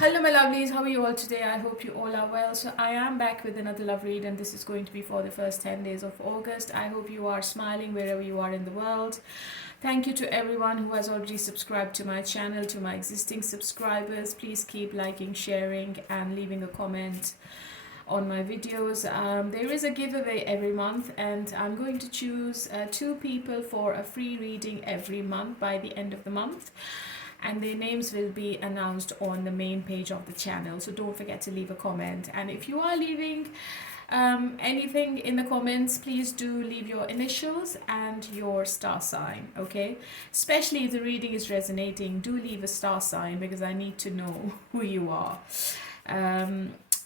Hello, my lovelies. How are you all today? I hope you all are well. So, I am back with another love read, and this is going to be for the first 10 days of August. I hope you are smiling wherever you are in the world. Thank you to everyone who has already subscribed to my channel, to my existing subscribers. Please keep liking, sharing, and leaving a comment on my videos. There is a giveaway every month, and I'm going to choose two people for a free reading every month by the end of the month, and their names will be announced on the main page of the channel. So don't forget to leave a comment, and if you are leaving anything in the comments, please do leave your initials and your star sign, okay? Especially if the reading is resonating, do leave a star sign because I need to know who you are.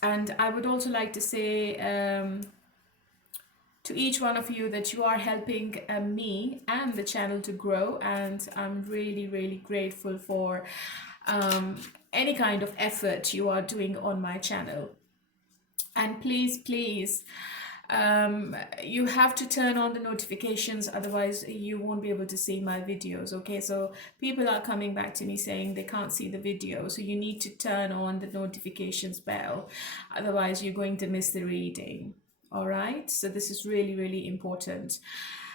And I would also like to say to each one of you that you are helping me and the channel to grow, and I'm really, really grateful for any kind of effort you are doing on my channel. And please, you have to turn on the notifications, otherwise you won't be able to see my videos, okay? So people are coming back to me saying they can't see the video, so you need to turn on the notifications bell, otherwise you're going to miss the reading. All right, so this is really, really important.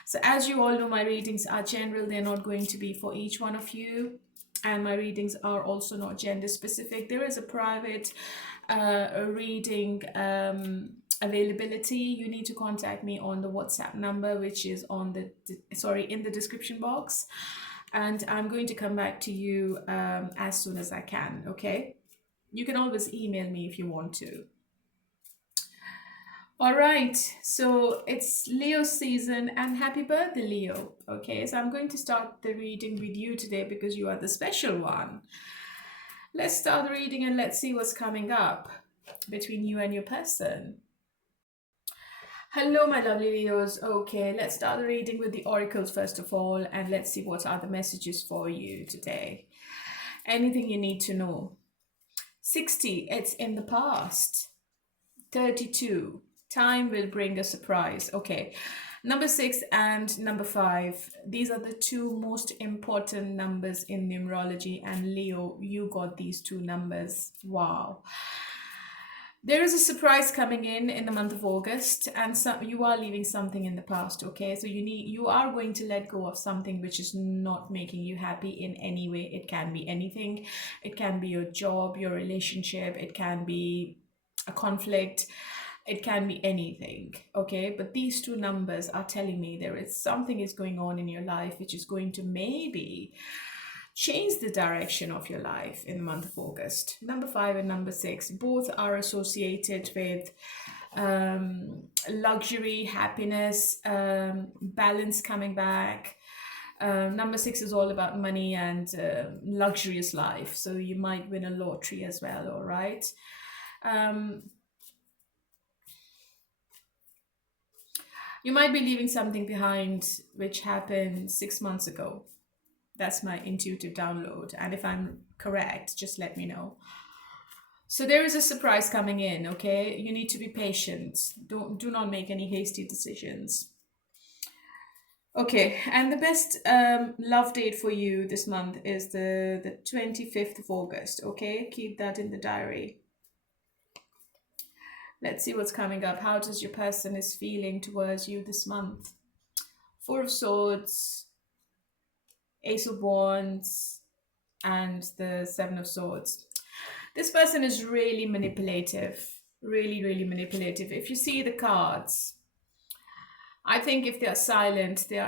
So as you all know, my readings are general. They're not going to be for each one of you, and my readings are also not gender specific. There is a private reading availability. You need to contact me on the WhatsApp number, which is on the in the description box, and I'm going to come back to you as soon as I can. Okay, you can always email me if you want to. All right, so it's Leo season, and happy birthday, Leo. Okay, so I'm going to start the reading with you today because you are the special one. Let's start the reading and let's see what's coming up between you and your person. Hello, my lovely Leos. Okay, let's start the reading with the oracles first of all, and let's see what are the messages for you today. Anything you need to know. 60, it's in the past. 32, time will bring a surprise. Okay, number 6 and number 5, these are the two most important numbers in numerology, and Leo, you got these two numbers. Wow. There is a surprise coming in the month of August, and you are leaving something in the past, okay? So you are going to let go of something which is not making you happy in any way. It can be anything. It can be your job, your relationship, it can be a conflict, it can be anything, okay? But these two numbers are telling me there is something is going on in your life which is going to maybe change the direction of your life in the month of August. Number 5 and number 6, both are associated with luxury, happiness, balance coming back. Number 6 is all about money and luxurious life. So you might win a lottery as well, all right? You might be leaving something behind which happened 6 months ago. That's my intuitive download. And if I'm correct, just let me know. So there is a surprise coming in, okay? You need to be patient. Do not make any hasty decisions. Okay, and the best love date for you this month is the 25th of August, okay? Keep that in the diary. Let's see what's coming up. How does your person is feeling towards you this month? 4 of Swords, Ace of Wands, and the 7 of Swords. This person is really manipulative, really, really manipulative. If you see the cards, I think if they are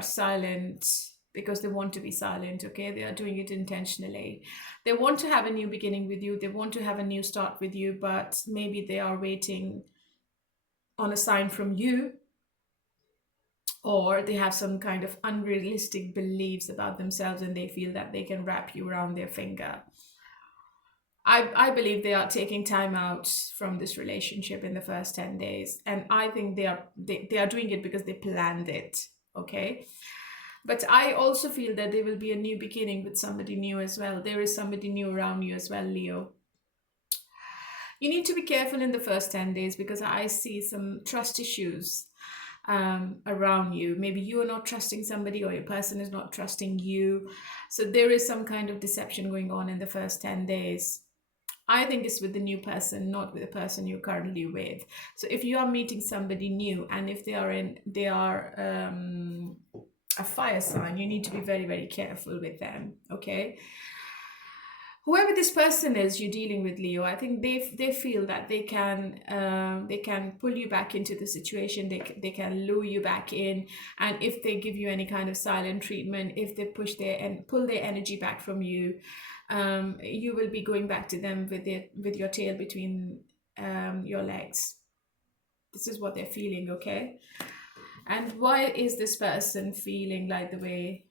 silent because they want to be silent, okay? They are doing it intentionally. They want to have a new beginning with you. They want to have a new start with you, but maybe they are waiting on a sign from you, or they have some kind of unrealistic beliefs about themselves and they feel that they can wrap you around their finger. I believe they are taking time out from this relationship in the first 10 days. And I think they are doing it because they planned it, okay? But I also feel that there will be a new beginning with somebody new as well. There is somebody new around you as well, Leo. You need to be careful in the first 10 days because I see some trust issues around you. Maybe you are not trusting somebody or your person is not trusting you. So there is some kind of deception going on in the first 10 days. I think it's with the new person, not with the person you're currently with. So if you are meeting somebody new, and if they are a fire sign, you need to be very, very careful with them. Okay. Whoever this person is you're dealing with, Leo, I think they feel that they can pull you back into the situation. They can lure you back in, and if they give you any kind of silent treatment, if they push their and pull their energy back from you, you will be going back to them with your tail between your legs. This is what they're feeling, okay? And why is this person feeling like the way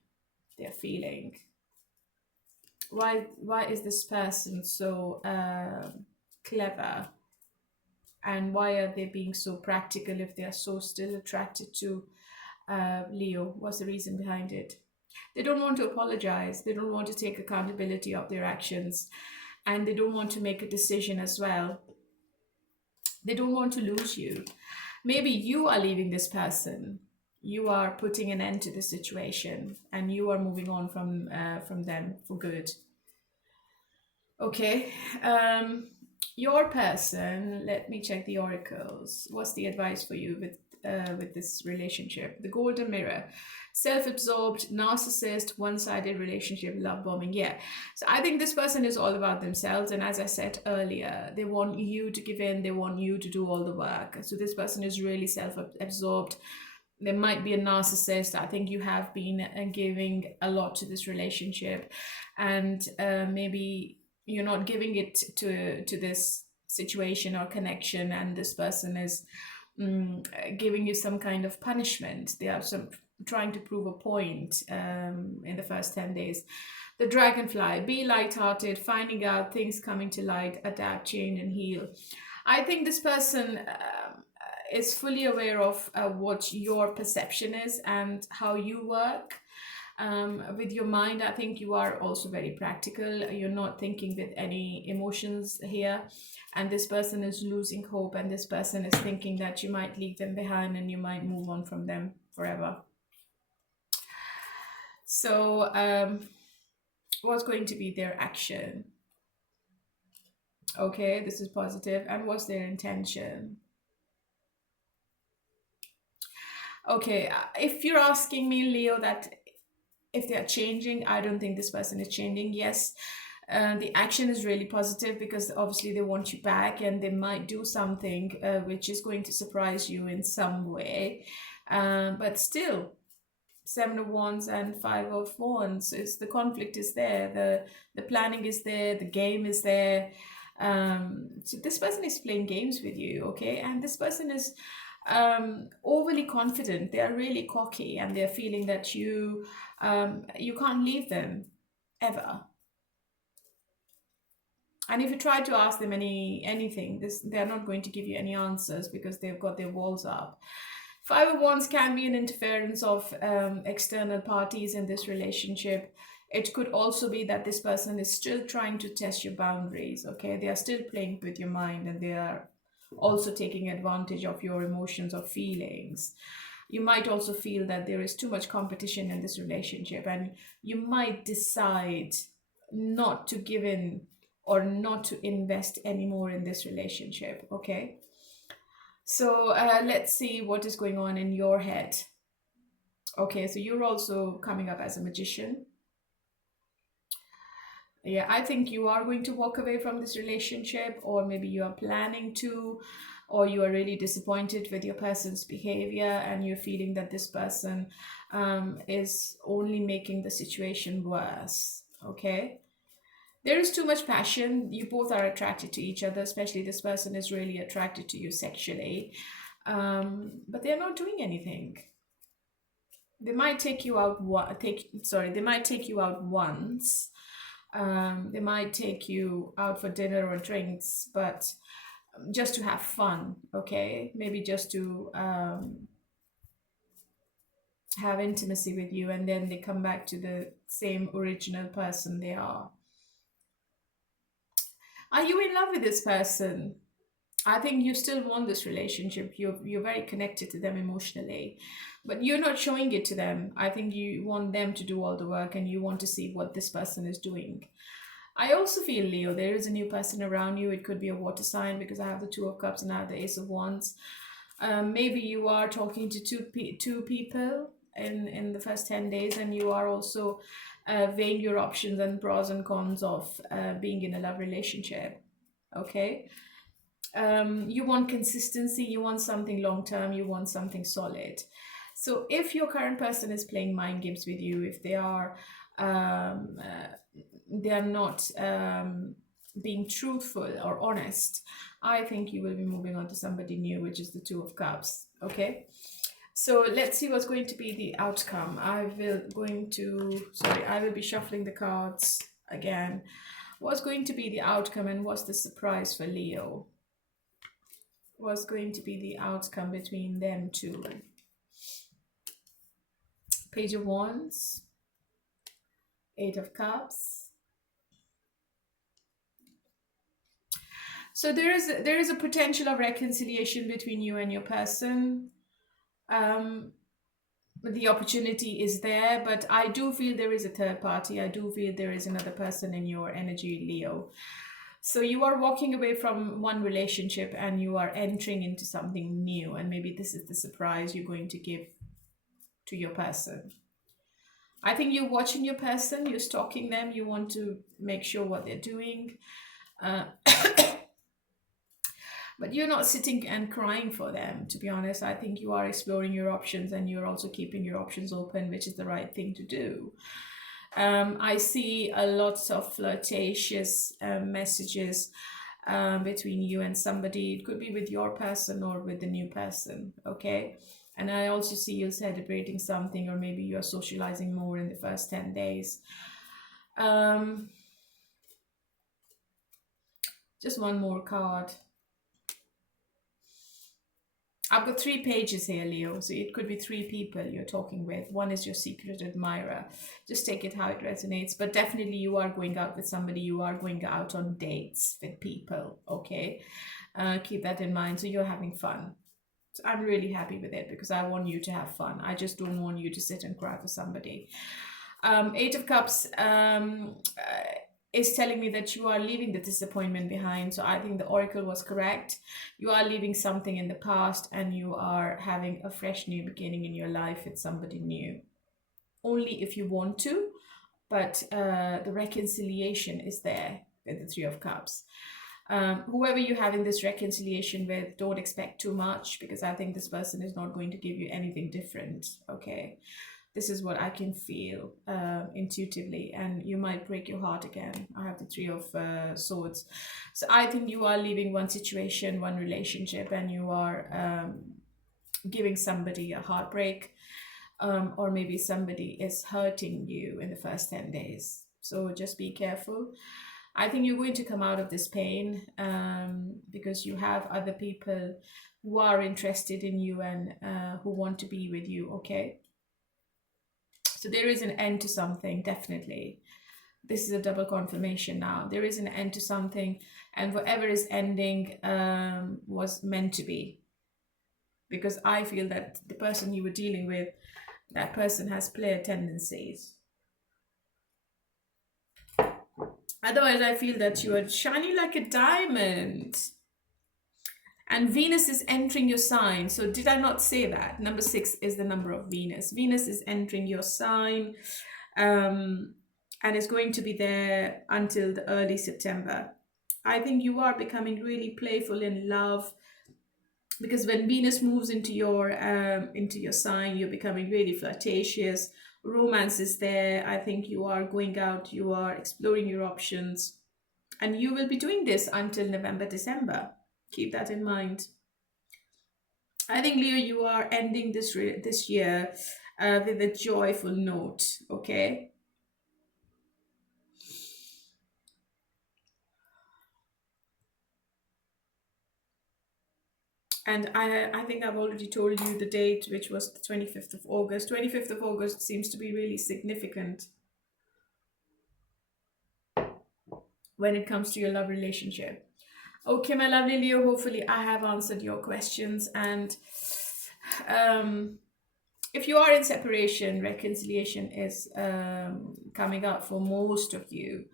they're feeling? Why is this person so clever, and why are they being so practical if they are so still attracted to Leo? What's the reason behind it? They don't want to apologize, they don't want to take accountability of their actions, and they don't want to make a decision as well. They don't want to lose you. Maybe you are leaving this person, you are putting an end to the situation, and you are moving on from them for good. Okay. Your person, let me check the oracles. What's the advice for you with this relationship? The golden mirror, self-absorbed, narcissist, one-sided relationship, love bombing. Yeah. So I think this person is all about themselves, and as I said earlier, they want you to give in, they want you to do all the work. So this person is really self-absorbed. There might be a narcissist. I think you have been giving a lot to this relationship, and maybe you're not giving it to this situation or connection, and this person is giving you some kind of punishment. They are trying to prove a point in the first 10 days. The dragonfly, be lighthearted, finding out things coming to light, adapt, change, and heal. I think this person is fully aware of what your perception is and how you work. With your mind, I think you are also very practical. You're not thinking with any emotions here. And this person is losing hope, and this person is thinking that you might leave them behind and you might move on from them forever. So, what's going to be their action? Okay, this is positive. And what's their intention? Okay, if you're asking me, Leo, that if they are changing, I don't think this person is changing. Yes, the action is really positive because obviously they want you back, and they might do something which is going to surprise you in some way. But still, Seven of Wands and Five of Wands, is the conflict is there, the planning is there, the game is there. So this person is playing games with you, okay? And this person is overly confident. They are really cocky, and they're feeling that you can't leave them ever. And if you try to ask them anything, they're not going to give you any answers because they've got their walls up. Five of Wands can be an interference of external parties in this relationship. It could also be that this person is still trying to test your boundaries, okay? They are still playing with your mind, and they are also taking advantage of your emotions or feelings. You might also feel that there is too much competition in this relationship, and you might decide not to give in or not to invest anymore in this relationship, okay? So let's see what is going on in your head. Okay, so you're also coming up as a magician. Yeah, I think you are going to walk away from this relationship, or maybe you are planning to, or you are really disappointed with your person's behavior, and you're feeling that this person is only making the situation worse, okay? There is too much passion. You both are attracted to each other, especially this person is really attracted to you sexually, but they're not doing anything. They might take you out they might take you out once. They might take you out for dinner or drinks, but just to have fun, okay? Maybe just to have intimacy with you, and then they come back to the same original person they are. Are you in love with this person? I think you still want this relationship. You're very connected to them emotionally, but you're not showing it to them. I think you want them to do all the work, and you want to see what this person is doing. I also feel, Leo, there is a new person around you. It could be a water sign because I have the Two of Cups and I have the Ace of Wands. Maybe you are talking to two people in the first 10 days, and you are also weighing your options and pros and cons of being in a love relationship. Okay. You want consistency, you want something long term, you want something solid. So if your current person is playing mind games with you, if they are not being truthful or honest, I think you will be moving on to somebody new, which is the Two of Cups. Okay, so let's see what's going to be the outcome. I will be shuffling the cards again. What's going to be the outcome, and what's the surprise for Leo? What's going to be the outcome between them two? Page of Wands, Eight of Cups. So there is a potential of reconciliation between you and your person. The opportunity is there, but I do feel there is a third party. I do feel there is another person in your energy, Leo. So you are walking away from one relationship and you are entering into something new, and maybe this is the surprise you're going to give to your person. I think you're watching your person, you're stalking them, you want to make sure what they're doing. But you're not sitting and crying for them, to be honest. I think you are exploring your options, and you're also keeping your options open, which is the right thing to do. I see a lot of flirtatious messages between you and somebody. It could be with your person or with the new person, okay? And I also see you celebrating something, or maybe you're socializing more in the first 10 days. Just one more card. I've got 3 pages here, Leo, so it could be 3 people you're talking with. One is your secret admirer. Just take it how it resonates. But definitely you are going out with somebody. You are going out on dates with people, okay? Keep that in mind. So you're having fun. So I'm really happy with it because I want you to have fun. I just don't want you to sit and cry for somebody. Eight of Cups is telling me that you are leaving the disappointment behind. So I think the oracle was correct. You are leaving something in the past and you are having a fresh new beginning in your life with somebody new. Only if you want to, but the reconciliation is there with the Three of Cups. Whoever you're having this reconciliation with, don't expect too much, because I think this person is not going to give you anything different, okay? This is what I can feel intuitively, and you might break your heart again. I have the Three of Swords. So I think you are leaving one situation, one relationship, and you are giving somebody a heartbreak, or maybe somebody is hurting you in the first 10 days. So just be careful. I think you're going to come out of this pain because you have other people who are interested in you and who want to be with you, okay? So there is an end to something, definitely. This is a double confirmation now. There is an end to something, and whatever is ending was meant to be. Because I feel that the person you were dealing with, that person has player tendencies. Otherwise, I feel that you are shining like a diamond. And Venus is entering your sign. So did I not say that? Number 6 is the number of Venus. Venus is entering your sign and is going to be there until the early September. I think you are becoming really playful in love, because when Venus moves into your sign, you're becoming really flirtatious. Romance is there. I think you are going out, you are exploring your options, and you will be doing this until November, December. Keep that in mind. I think, Leo, you are ending this year with a joyful note, okay? And I think I've already told you the date, which was the 25th of August. 25th of August seems to be really significant when it comes to your love relationship. Okay, my lovely Leo, hopefully I have answered your questions. And if you are in separation, reconciliation is coming up for most of you.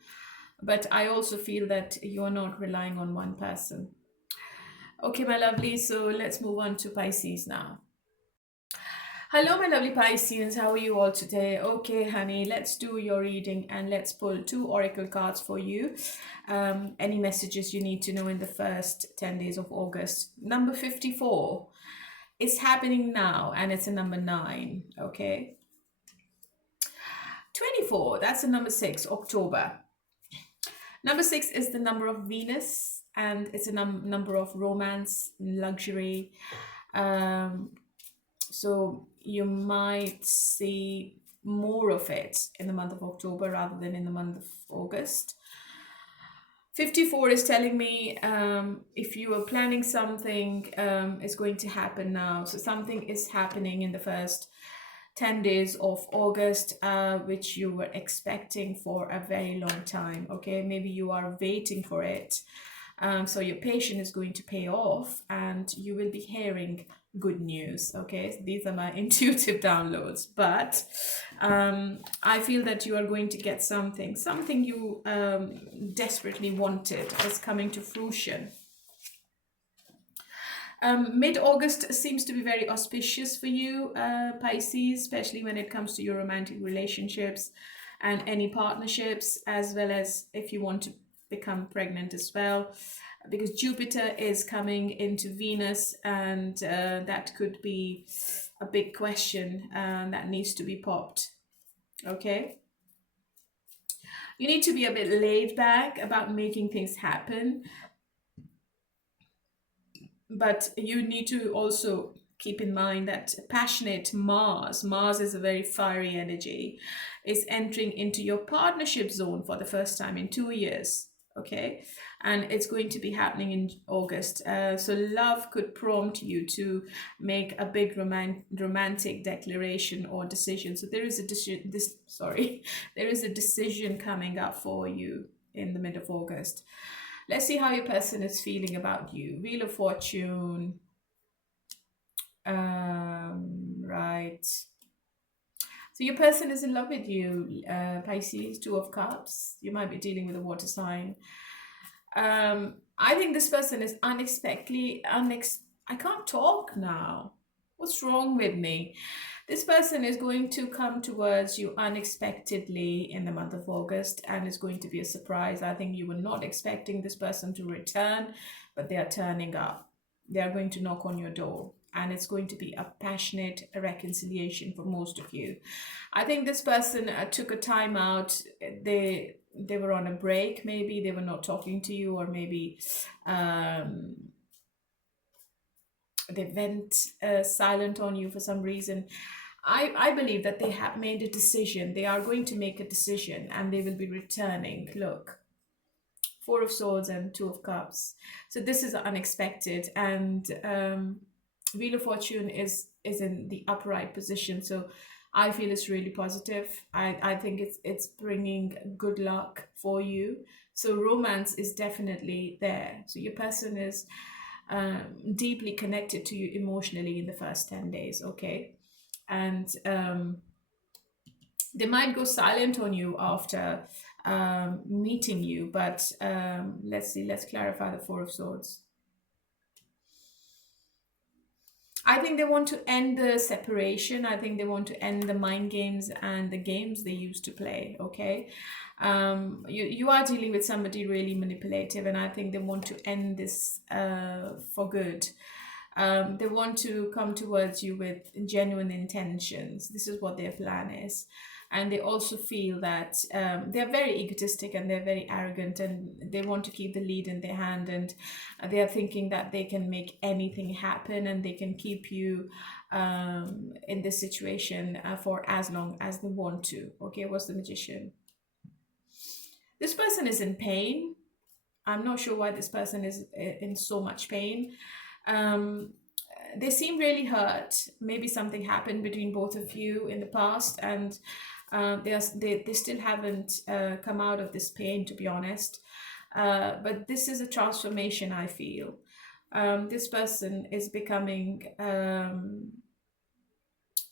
but I also feel that you are not relying on one person. Okay, my lovely, so let's move on to Pisces now. Hello, my lovely Pisceans. How are you all today? Okay, honey, let's do your reading and let's pull two oracle cards for you. Any messages you need to know in the first 10 days of August. Number 54 is happening now, and it's a number 9. Okay. 24, that's the number 6, October. Number 6 is the number of Venus, and it's a number of romance, luxury. So you might see more of it in the month of October rather than in the month of August. 54 is telling me if you are planning something, it's going to happen now. So something is happening in the first 10 days of August, which you were expecting for a very long time. Okay, maybe you are waiting for it. So your patience is going to pay off and you will be hearing good news. Okay, so these are my intuitive downloads, but I feel that you are going to get something you desperately wanted is coming to fruition. Mid-August seems to be very auspicious for you, Pisces, especially when it comes to your romantic relationships and any partnerships, as well as if you want to become pregnant as well, because Jupiter is coming into Venus, and that could be a big question that needs to be popped. Okay, you need to be a bit laid back about making things happen, but you need to also keep in mind that passionate Mars is a very fiery energy, is entering into your partnership zone for the first time in 2 years. Okay, and it's going to be happening in August. So love could prompt you to make a big romantic declaration or decision. So there is a there is a decision coming up for you in the mid of August. Let's see how your person is feeling about you. Wheel of Fortune. Right. So your person is in love with you, Pisces, 2 of Cups. You might be dealing with a water sign. I think this person is unexpectedly, I can't talk now. What's wrong with me? This person is going to come towards you unexpectedly in the month of August, and it's going to be a surprise. I think you were not expecting this person to return, but they are turning up. They are going to knock on your door, and it's going to be a passionate reconciliation for most of you. I think this person took a time out. They were on a break, maybe they were not talking to you, or maybe they went silent on you for some reason. I believe that they have made a decision. They are going to make a decision and they will be returning. Look, 4 of Swords and 2 of Cups. So this is unexpected, and Wheel of Fortune is in the upright position. So I feel it's really positive. I think it's bringing good luck for you. So romance is definitely there. So your person is deeply connected to you emotionally in the first 10 days. Okay, and they might go silent on you after meeting you, but let's clarify the 4 of Swords. I think they want to end the separation. I think they want to end the mind games and the games they used to play. Okay, you are dealing with somebody really manipulative, and I think they want to end this for good. They want to come towards you with genuine intentions. This is what their plan is. And they also feel that they're very egotistic and they're very arrogant, and they want to keep the lead in their hand, and they are thinking that they can make anything happen and they can keep you in this situation for as long as they want to. Okay, what's the Magician? This person is in pain. I'm not sure why this person is in so much pain. They seem really hurt. Maybe something happened between both of you in the past, and they still haven't come out of this pain, to be honest. But this is a transformation, I feel. This person is becoming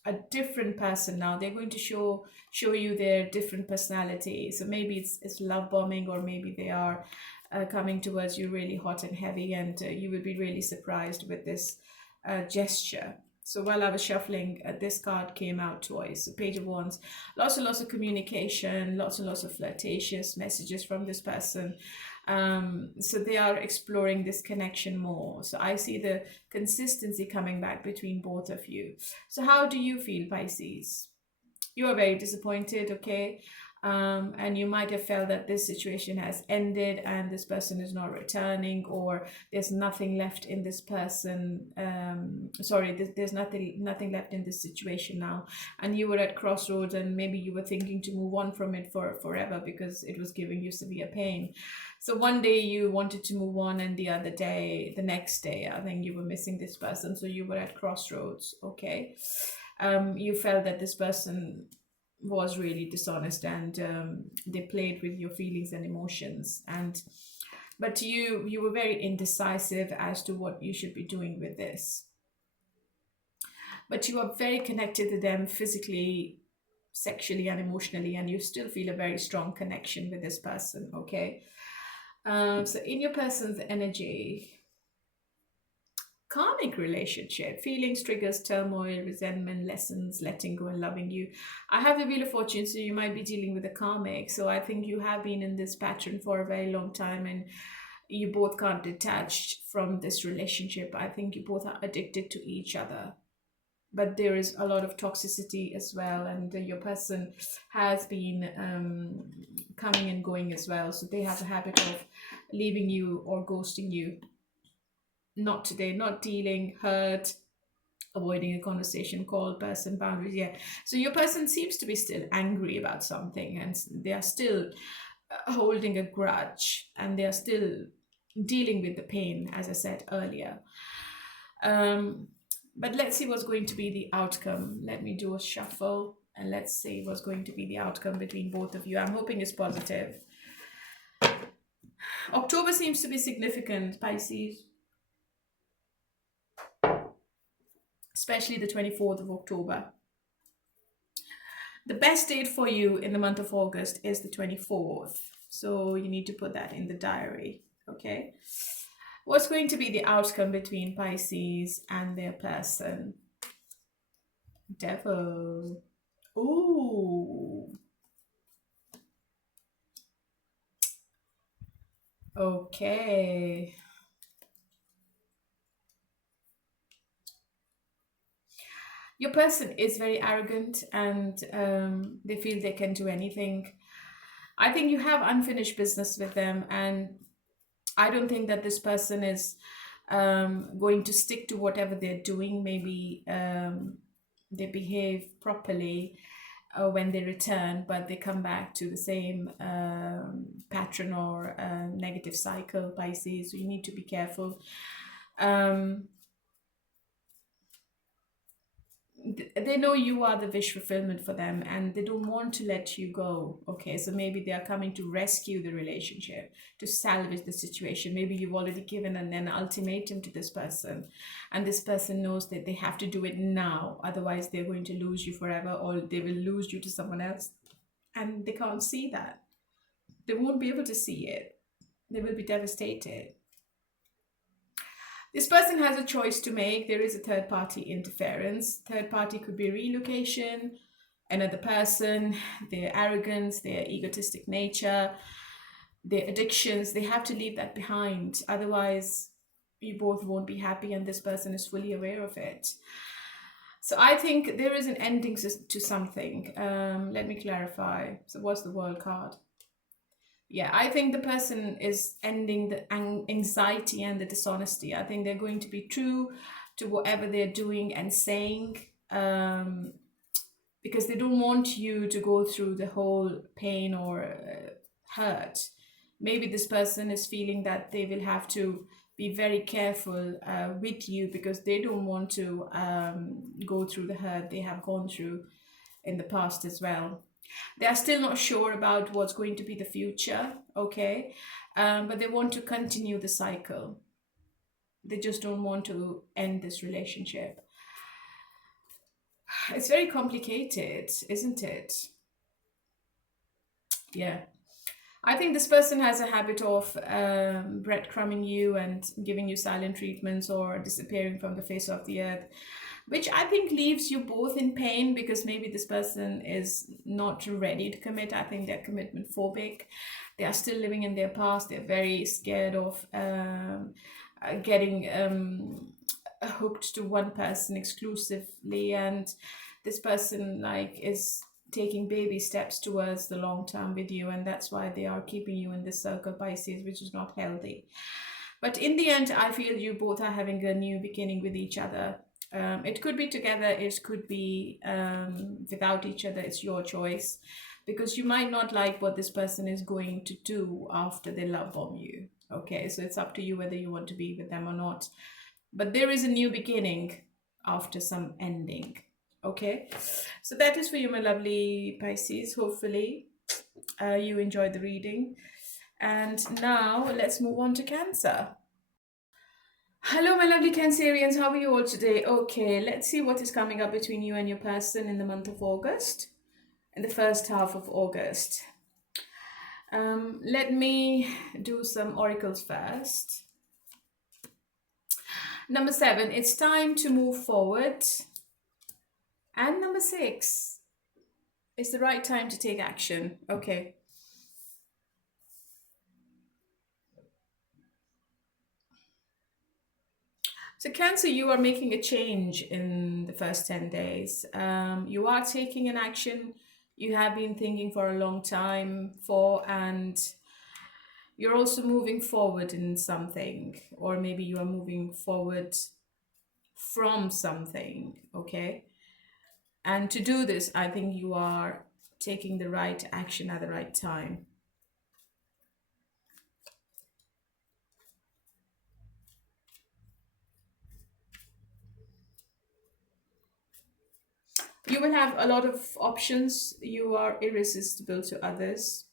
a different person now. They're going to show you their different personality. So maybe it's love bombing, or maybe they are coming towards you really hot and heavy, and you will be really surprised with this gesture. So while I was shuffling, this card came out twice. The Page of Wands, lots and lots of communication, lots and lots of flirtatious messages from this person. So they are exploring this connection more. So I see the consistency coming back between both of you. So how do you feel, Pisces? You are very disappointed, okay? And you might have felt that this situation has ended and this person is not returning, or there's nothing left in this person. There's nothing left in this situation now, and you were at crossroads, and maybe you were thinking to move on from it for forever because it was giving you severe pain. So one day you wanted to move on, and the next day, I think you were missing this person. So you were at crossroads, okay? You felt that this person was really dishonest, and they played with your feelings and emotions, but you were very indecisive as to what you should be doing with this. But you are very connected to them physically, sexually, and emotionally, and you still feel a very strong connection with this person, okay? So in your person's energy, karmic relationship, feelings, triggers, turmoil, resentment, lessons, letting go, and loving you. I have the Wheel of Fortune, so you might be dealing with a karmic. So I think you have been in this pattern for a very long time, and you both can't detach from this relationship. I think you both are addicted to each other, but there is a lot of toxicity as well, and your person has been coming and going as well. So they have a habit of leaving you or ghosting you. Not today, not dealing, hurt, avoiding a conversation, call, person, boundaries. Yeah. So your person seems to be still angry about something, and they are still holding a grudge, and they are still dealing with the pain, as I said earlier. But let's see what's going to be the outcome. Let me do a shuffle, and let's see what's going to be the outcome between both of you. I'm hoping it's positive. October seems to be significant, Pisces. Especially the 24th of October. The best date for you in the month of August is the 24th. So you need to put that in the diary, okay? What's going to be the outcome between Pisces and their person? Devil. Ooh. Okay. Your person is very arrogant, and they feel they can do anything. I think you have unfinished business with them, and I don't think that this person is going to stick to whatever they're doing. Maybe they behave properly when they return, but they come back to the same pattern or negative cycle, Pisces. So you need to be careful. They know you are the wish fulfillment for them, and they don't want to let you go, okay? So maybe they are coming to rescue the relationship, to salvage the situation. Maybe you've already given an ultimatum to this person, and this person knows that they have to do it now, otherwise they're going to lose you forever, or they will lose you to someone else, and they can't see that. They won't be able to see it. They will be devastated. This person has a choice to make. There is a third party interference. Third party could be relocation, another person, their arrogance, their egotistic nature, their addictions. They have to leave that behind. Otherwise, you both won't be happy, and this person is fully aware of it. So I think there is an ending to something. Let me clarify. So what's the World card? Yeah, I think the person is ending the anxiety and the dishonesty. I think they're going to be true to whatever they're doing and saying, because they don't want you to go through the whole pain or hurt. Maybe this person is feeling that they will have to be very careful with you, because they don't want to go through the hurt they have gone through in the past as well. They are still not sure about what's going to be the future, okay? But they want to continue the cycle. They just don't want to end this relationship. It's very complicated, isn't it? Yeah. I think this person has a habit of breadcrumbing you and giving you silent treatments or disappearing from the face of the earth, which I think leaves you both in pain because maybe this person is not ready to commit. I think they're commitment phobic. They are still living in their past. They're very scared of getting hooked to one person exclusively, and this person like is taking baby steps towards the long term with you, and that's why they are keeping you in this circle, Pisces, which is not healthy. But in the end, I feel you both are having a new beginning with each other. It could be together, it could be without each other. It's your choice, because you might not like what this person is going to do after they love bomb you. Okay, so it's up to you whether you want to be with them or not. But there is a new beginning after some ending. Okay, so that is for you, my lovely Pisces. Hopefully, you enjoyed the reading. And now let's move on to Cancer. Hello, my lovely Cancerians. How are you all today? Okay, let's see what is coming up between you and your person in the month of August, in the first half of August. Let me do some oracles first. Number 7, it's time to move forward. And number 6, it's the right time to take action. Okay. So Cancer, you are making a change in the first 10 days. You are taking an action you have been thinking for a long time for, and you're also moving forward in something, or maybe you are moving forward from something, okay? And to do this, I think you are taking the right action at the right time. You will have a lot of options. You are irresistible to others.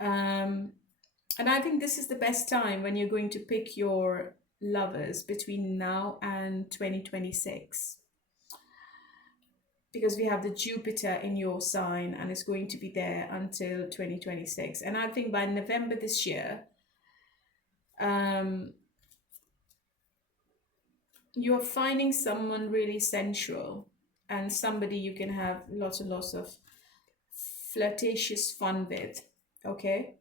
And I think this is the best time when you're going to pick your lovers between now and 2026. Because we have the Jupiter in your sign and it's going to be there until 2026. And I think by November this year, you are finding someone really sensual and somebody you can have lots and lots of flirtatious fun with, okay?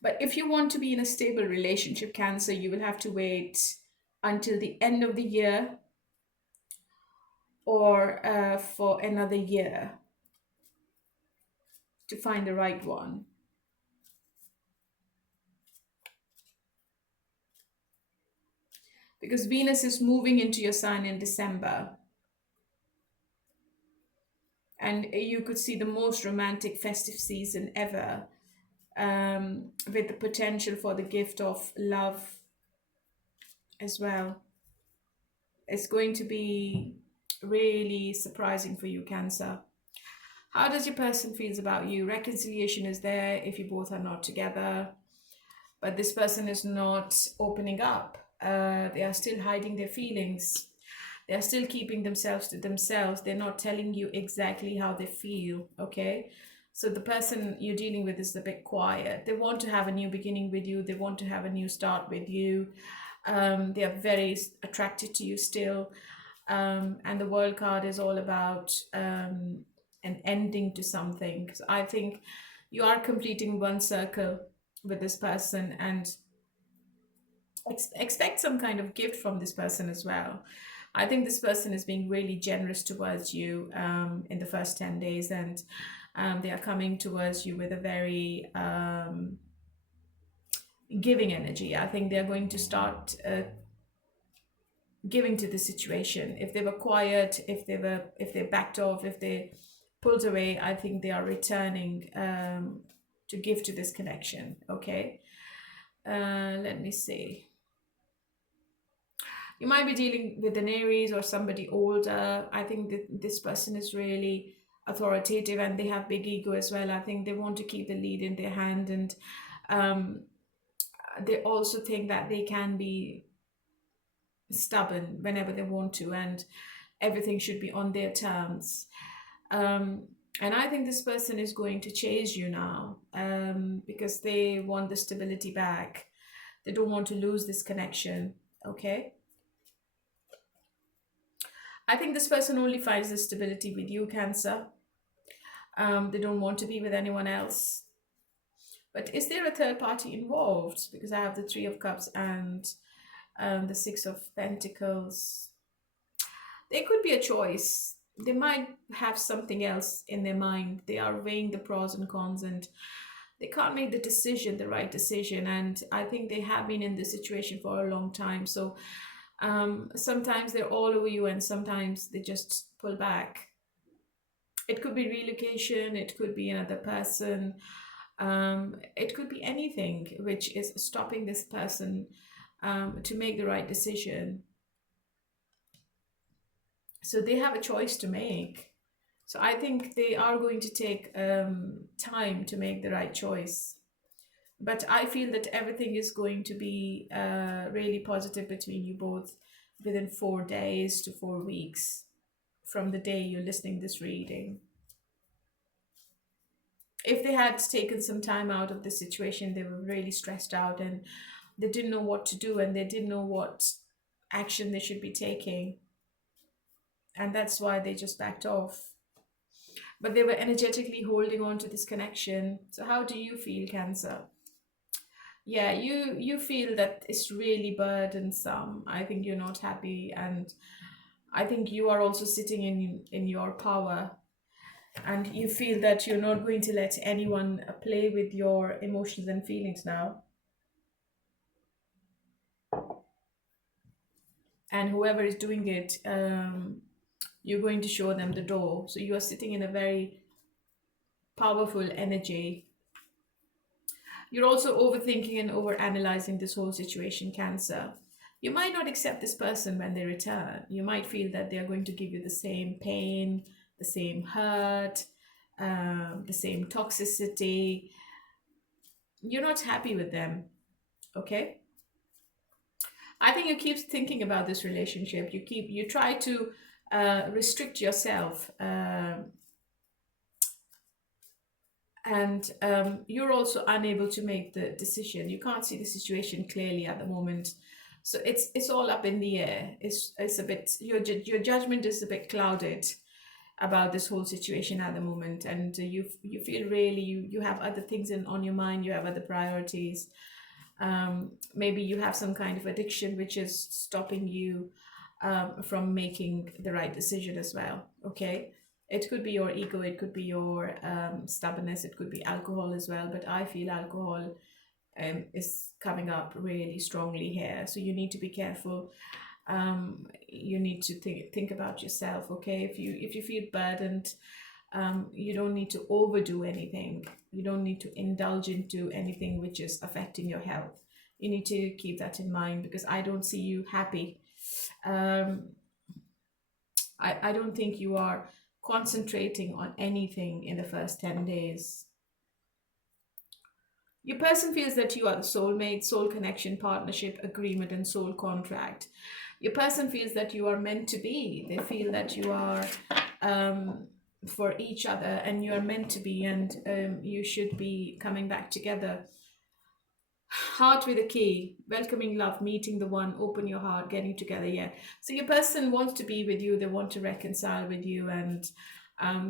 But if you want to be in a stable relationship, Cancer, you will have to wait until the end of the year or for another year to find the right one. Because Venus is moving into your sign in December. And you could see the most romantic festive season ever, with the potential for the gift of love as well. It's going to be really surprising for you, Cancer. How does your person feels about you? Reconciliation is there if you both are not together, but this person is not opening up. They are still hiding their feelings. They are still keeping themselves to themselves. They're not telling you exactly how they feel, okay? So the person you're dealing with is a bit quiet. They want to have a new beginning with you. They want to have a new start with you. They are very attracted to you still. And the World card is all about an ending to something. So I think you are completing one circle with this person, and expect some kind of gift from this person as well. I think this person is being really generous towards you in the first 10 days, and they are coming towards you with a very giving energy. I think they're going to start giving to the situation. If they were quiet, if they backed off, if they pulled away, I think they are returning to give to this connection. Okay, let me see. You might be dealing with an Aries or somebody older. I think that this person is really authoritative and they have big ego as well. I think they want to keep the lead in their hand, and they also think that they can be stubborn whenever they want to, and everything should be on their terms. Um, and I think this person is going to chase you now, because they want the stability back. They don't want to lose this connection. Okay. I think this person only finds the stability with you, Cancer. They don't want to be with anyone else. But is there a third party involved? Because I have the Three of Cups and the Six of Pentacles. There could be a choice. They might have something else in their mind. They are weighing the pros and cons, and they can't make the decision, the right decision. And I think they have been in this situation for a long time. So sometimes they're all over you, and sometimes they just pull back. It could be relocation, it could be another person, it could be anything which is stopping this person to make the right decision. So they have a choice to make. So I think they are going to take time to make the right choice. But I feel that everything is going to be really positive between you both within 4 days to 4 weeks from the day you're listening this reading. If they had taken some time out of the situation, they were really stressed out and they didn't know what to do, and they didn't know what action they should be taking. And that's why they just backed off. But they were energetically holding on to this connection. So how do you feel, Cancer? Yeah, you feel that it's really burdensome. I think you're not happy, and I think you are also sitting in your power, and you feel that you're not going to let anyone play with your emotions and feelings now. And whoever is doing it, you're going to show them the door. So you are sitting in a very powerful energy. You're also overthinking and overanalyzing this whole situation, Cancer. You might not accept this person when they return. You might feel that they are going to give you the same pain, the same hurt, the same toxicity. You're not happy with them, okay? I think you keep thinking about this relationship. You try to restrict yourself, and you're also unable to make the decision. You can't see the situation clearly at the moment, so it's all up in the air. It's a bit, your judgment is a bit clouded about this whole situation at the moment, and you feel really you have other things on your mind. You have other priorities. Maybe you have some kind of addiction which is stopping you from making the right decision as well. Okay, it could be your ego, it could be your stubbornness, it could be alcohol as well, but I feel alcohol is coming up really strongly here, so you need to be careful. You need to think about yourself. Okay, if you feel burdened, you don't need to overdo anything. You don't need to indulge into anything which is affecting your health. You need to keep that in mind, because I don't see you happy. I don't think you are concentrating on anything in the first 10 days. Your person feels that you are the soulmate, soul connection, partnership, agreement, and soul contract. Your person feels that you are meant to be. They feel that you are for each other, and you are meant to be, and you should be coming back together. Heart with a key, welcoming love, meeting the one, open your heart, getting together. Yeah. So your person wants to be with you, they want to reconcile with you, and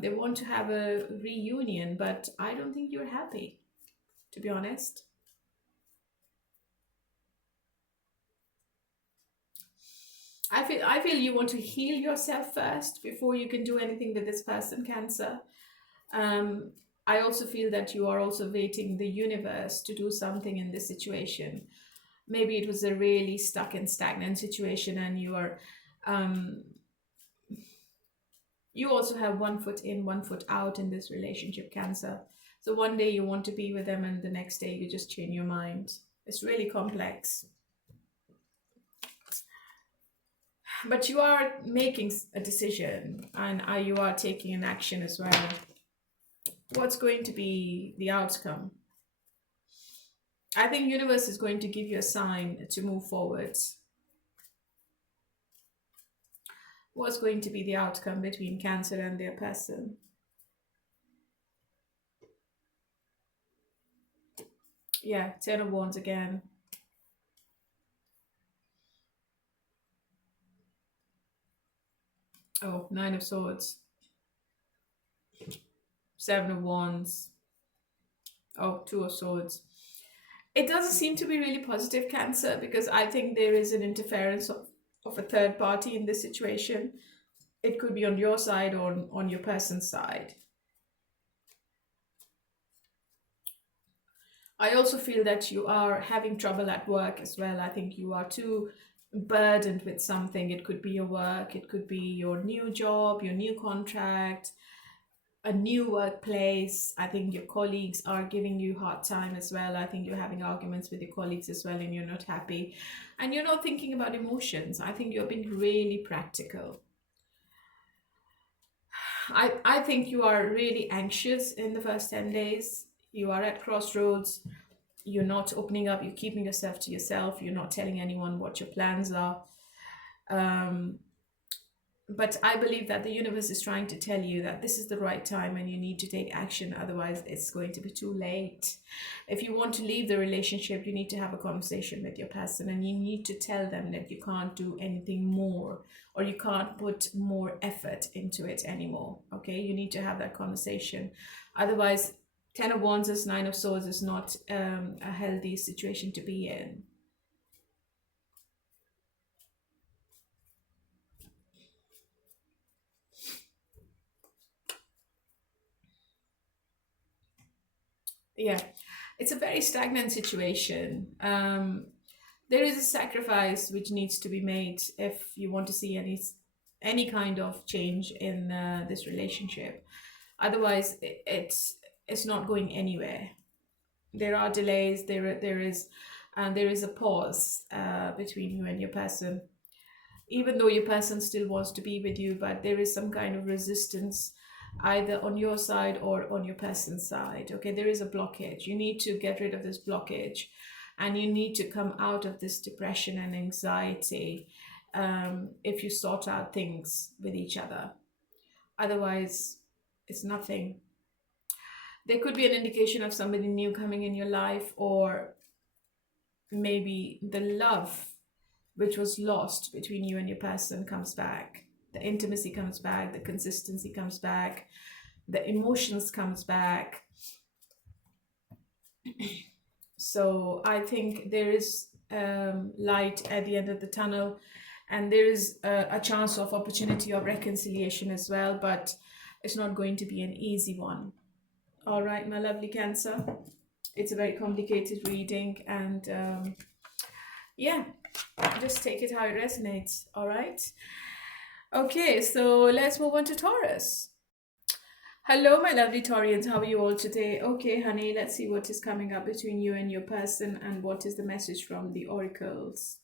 they want to have a reunion, but I don't think you're happy, to be honest. I feel you want to heal yourself first before you can do anything with this person, Cancer. I also feel that you are also waiting the universe to do something in this situation. Maybe it was a really stuck and stagnant situation, and you are you also have one foot in, one foot out in this relationship, Cancer. So one day you want to be with them, and the next day you just change your mind. It's really complex. But you are making a decision, and you are taking an action as well. What's going to be the outcome? I think universe is going to give you a sign to move forward. What's going to be the outcome between Cancer and their person? Yeah, Ten of Wands again. Oh, Nine of Swords. Seven of Wands. Oh, Two of Swords. It doesn't seem to be really positive, Cancer, because I think there is an interference of a third party in this situation. It could be on your side or on your person's side. I also feel that you are having trouble at work as well. I think you are too burdened with something. It could be your work, it could be your new job, your new contract, a new workplace. I think your colleagues are giving you hard time as well. I think you're having arguments with your colleagues as well and you're not happy. And you're not thinking about emotions. I think you're being really practical. I think you are really anxious in the first 10 days. You are at crossroads. You're not opening up. You're keeping yourself to yourself. You're not telling anyone what your plans are. But I believe that the universe is trying to tell you that this is the right time and you need to take action. Otherwise, it's going to be too late. If you want to leave the relationship, you need to have a conversation with your person and you need to tell them that you can't do anything more or you can't put more effort into it anymore. Okay, you need to have that conversation. Otherwise, Ten of Wands is Nine of Swords is not a healthy situation to be in. Yeah, it's a very stagnant situation. There is a sacrifice which needs to be made if you want to see any kind of change in this relationship. Otherwise, it's not going anywhere. There are delays. There is a pause between you and your person. Even though your person still wants to be with you, but there is some kind of resistance either on your side or on your person's side. Okay, there is a blockage. You need to get rid of this blockage and you need to come out of this depression and anxiety if you sort out things with each other. Otherwise, it's nothing. There could be an indication of somebody new coming in your life, or maybe the love which was lost between you and your person comes back. The intimacy comes back, the consistency comes back, the emotions comes back. So I think there is light at the end of the tunnel, and there is a chance of opportunity of reconciliation as well, but it's not going to be an easy one. All right, my lovely Cancer. It's a very complicated reading, and yeah, just take it how it resonates. All right. Okay, so let's move on to Taurus. Hello, my lovely Taurians. How are you all today? Okay, honey, let's see what is coming up between you and your person and what is the message from the oracles.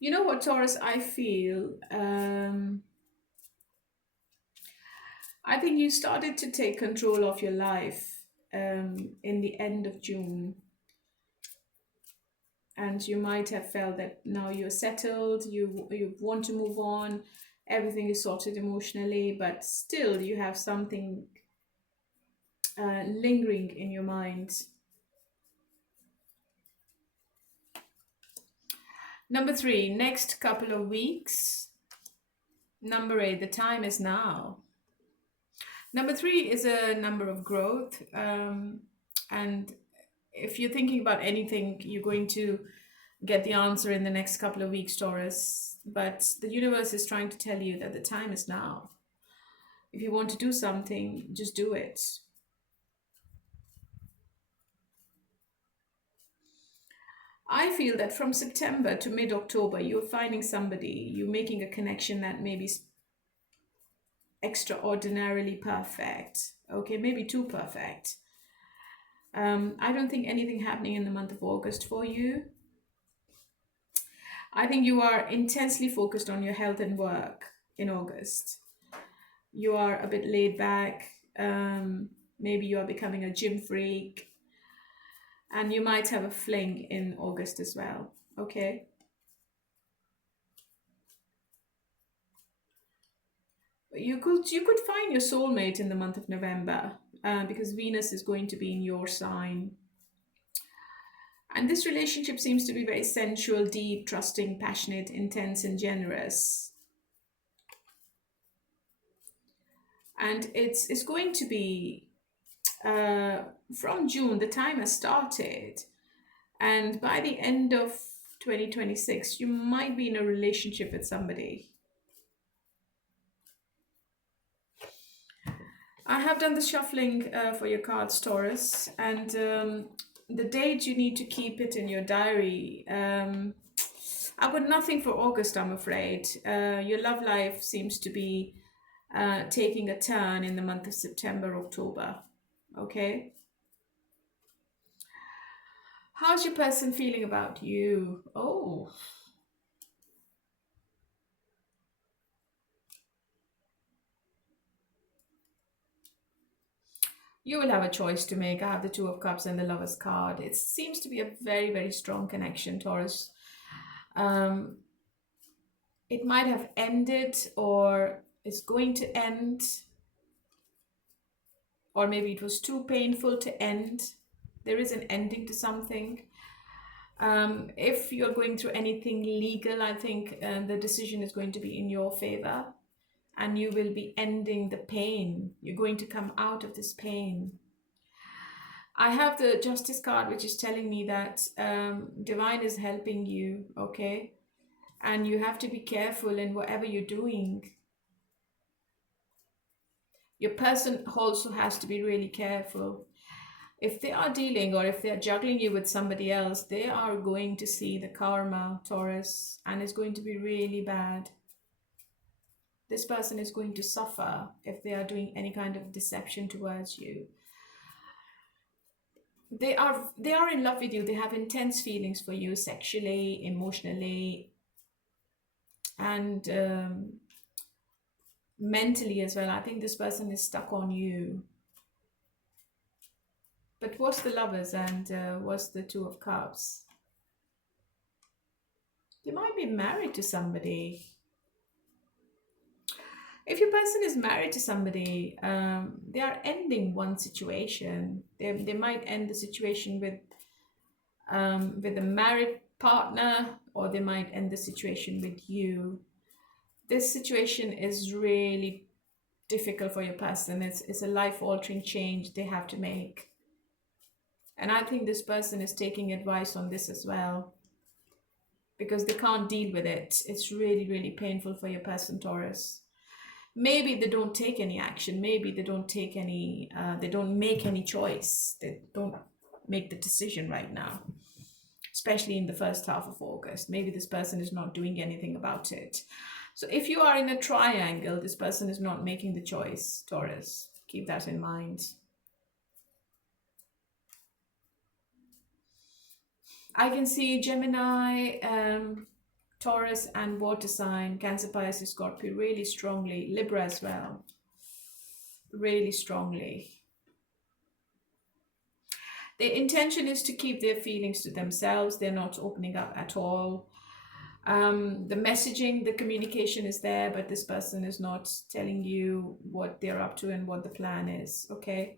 You know what, Taurus, I feel? I think you started to take control of your life in the end of June. And you might have felt that now you're settled, you want to move on, everything is sorted emotionally, but still you have something lingering in your mind. Number 3, next couple of weeks. Number 8, the time is now. Number 3 is a number of growth, and if you're thinking about anything, you're going to get the answer in the next couple of weeks, Taurus. But the universe is trying to tell you that the time is now. If you want to do something, just do it. I feel that from September to mid-October, you're finding somebody, you're making a connection that may be extraordinarily perfect. Okay, maybe too perfect. I don't think anything happening in the month of August for you. I think you are intensely focused on your health and work in August. You are a bit laid back. Maybe you are becoming a gym freak. And you might have a fling in August as well. Okay. You could find your soulmate in the month of November, because Venus is going to be in your sign. And this relationship seems to be very sensual, deep, trusting, passionate, intense, and generous. And it's going to be from June, the time has started. And by the end of 2026, you might be in a relationship with somebody. I have done the shuffling for your cards, Taurus, and the date you need to keep it in your diary. I've got nothing for August, I'm afraid. Your love life seems to be taking a turn in the month of September, October. Okay. How's your person feeling about you? Oh, you will have a choice to make. I have the Two of Cups and the Lover's card. It seems to be a very, very strong connection, Taurus. Um, it might have ended, or it's going to end, or maybe it was too painful to end. There is an ending to something. If you're going through anything legal, I think the decision is going to be in your favor, and you will be ending the pain. You're going to come out of this pain. I have the Justice card, which is telling me that Divine is helping you, okay? And you have to be careful in whatever you're doing. Your person also has to be really careful. If they are dealing, or if they're juggling you with somebody else, they are going to see the karma, Taurus, and it's going to be really bad. This person is going to suffer if they are doing any kind of deception towards you. They are in love with you. They have intense feelings for you, sexually, emotionally, and mentally as well. I think this person is stuck on you. But what's the Lovers, and what's the Two of Cups? You might be married to somebody. If your person is married to somebody, they are ending one situation. They might end the situation with a married partner, or they might end the situation with you. This situation is really difficult for your person. It's a life-altering change they have to make. And I think this person is taking advice on this as well, because they can't deal with it. It's really, really painful for your person, Taurus. Maybe they don't take any action. Maybe they don't take any, they don't make any choice. They don't make the decision right now, especially in the first half of August. Maybe this person is not doing anything about it. So if you are in a triangle, this person is not making the choice, Taurus. Keep that in mind. I can see Gemini, Taurus, and water sign, Cancer, Pisces, Scorpio really strongly. Libra as well, really strongly. The intention is to keep their feelings to themselves. They're not opening up at all. The messaging, the communication is there, but this person is not telling you what they're up to and what the plan is, okay?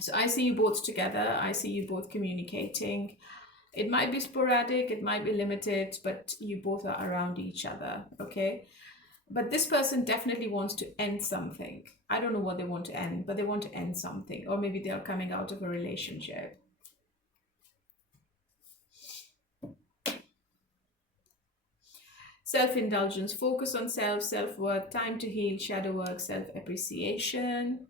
So I see you both together. I see you both communicating. It might be sporadic, it might be limited, but you both are around each other, okay? But this person definitely wants to end something. I don't know what they want to end, but they want to end something. Or maybe they are coming out of a relationship. Self-indulgence, focus on self, self-worth, time to heal, shadow work, self-appreciation.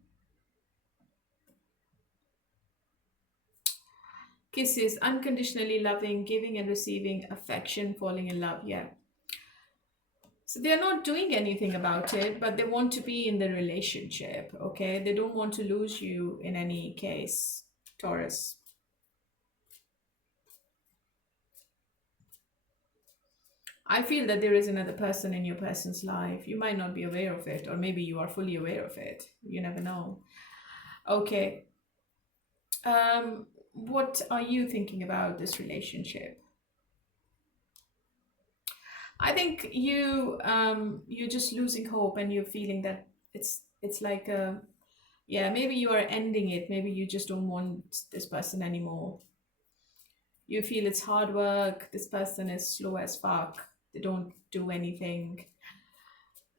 Kisses, unconditionally loving, giving and receiving affection, falling in love, yeah. So they're not doing anything about it, but they want to be in the relationship, okay? They don't want to lose you in any case, Taurus. I feel that there is another person in your person's life. You might not be aware of it, or maybe you are fully aware of it. You never know. Okay. what are you thinking about this relationship? I think you're just losing hope, and you're feeling that it's like a, yeah, maybe you are ending it. Maybe you just don't want this person anymore. You feel it's hard work. This person is slow as fuck. They don't do anything.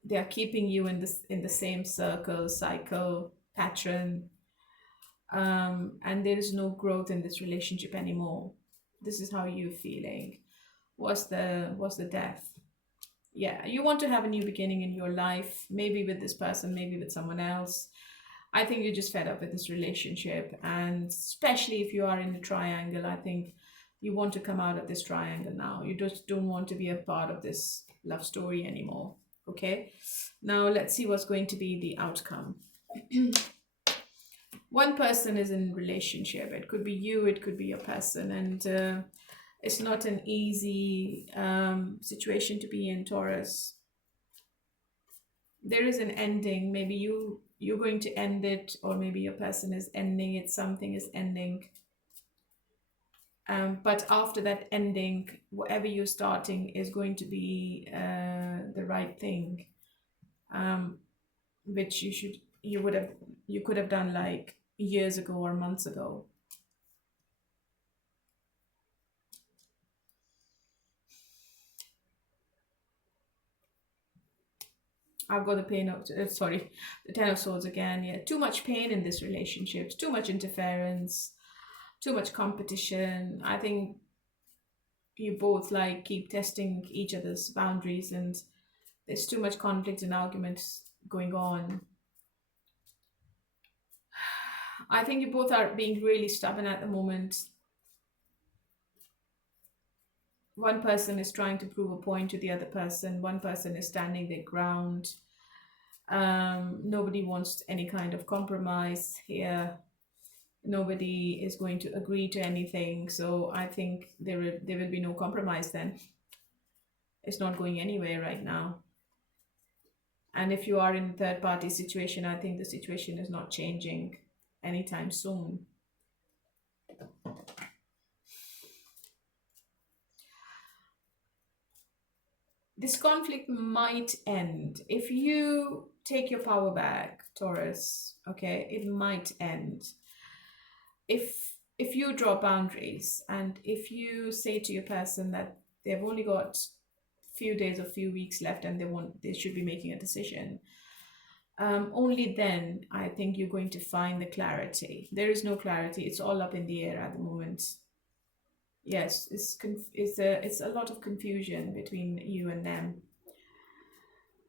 They are keeping you in the same circle, cycle, pattern, and there is no growth in this relationship anymore. This is how you're feeling. What's the death? Yeah, you want to have a new beginning in your life, maybe with this person, maybe with someone else. I think you're just fed up with this relationship, and especially if you are in a triangle, I think you want to come out of this triangle now. You just don't want to be a part of this love story anymore. Okay, now let's see what's going to be the outcome. One person is in relationship. It could be you, it could be your person, and it's not an easy situation to be in, Taurus. There is an ending. Maybe you're going to end it, or maybe your person is ending it. Something is ending. But after that ending, whatever you're starting is going to be the right thing, which you could have done like years ago or months ago. I've got the pain of, sorry, the Ten of Swords again. Yeah, too much pain in this relationship, too much interference, too much competition. I think you both like keep testing each other's boundaries, and there's too much conflict and arguments going on. I think you both are being really stubborn at the moment. One person is trying to prove a point to the other person. One person is standing their ground. Nobody wants any kind of compromise here. Nobody is going to agree to anything. So I think there will be no compromise then. It's not going anywhere right now. And if you are in a third party situation, I think the situation is not changing anytime soon. This conflict might end if you take your power back, Taurus. Okay, it might end if you draw boundaries, and if you say to your person that they've only got few days or few weeks left, and they should be making a decision. Only then I think you're going to find the clarity. There is no clarity. It's all up in the air at the moment. Yes, it's a lot of confusion between you and them.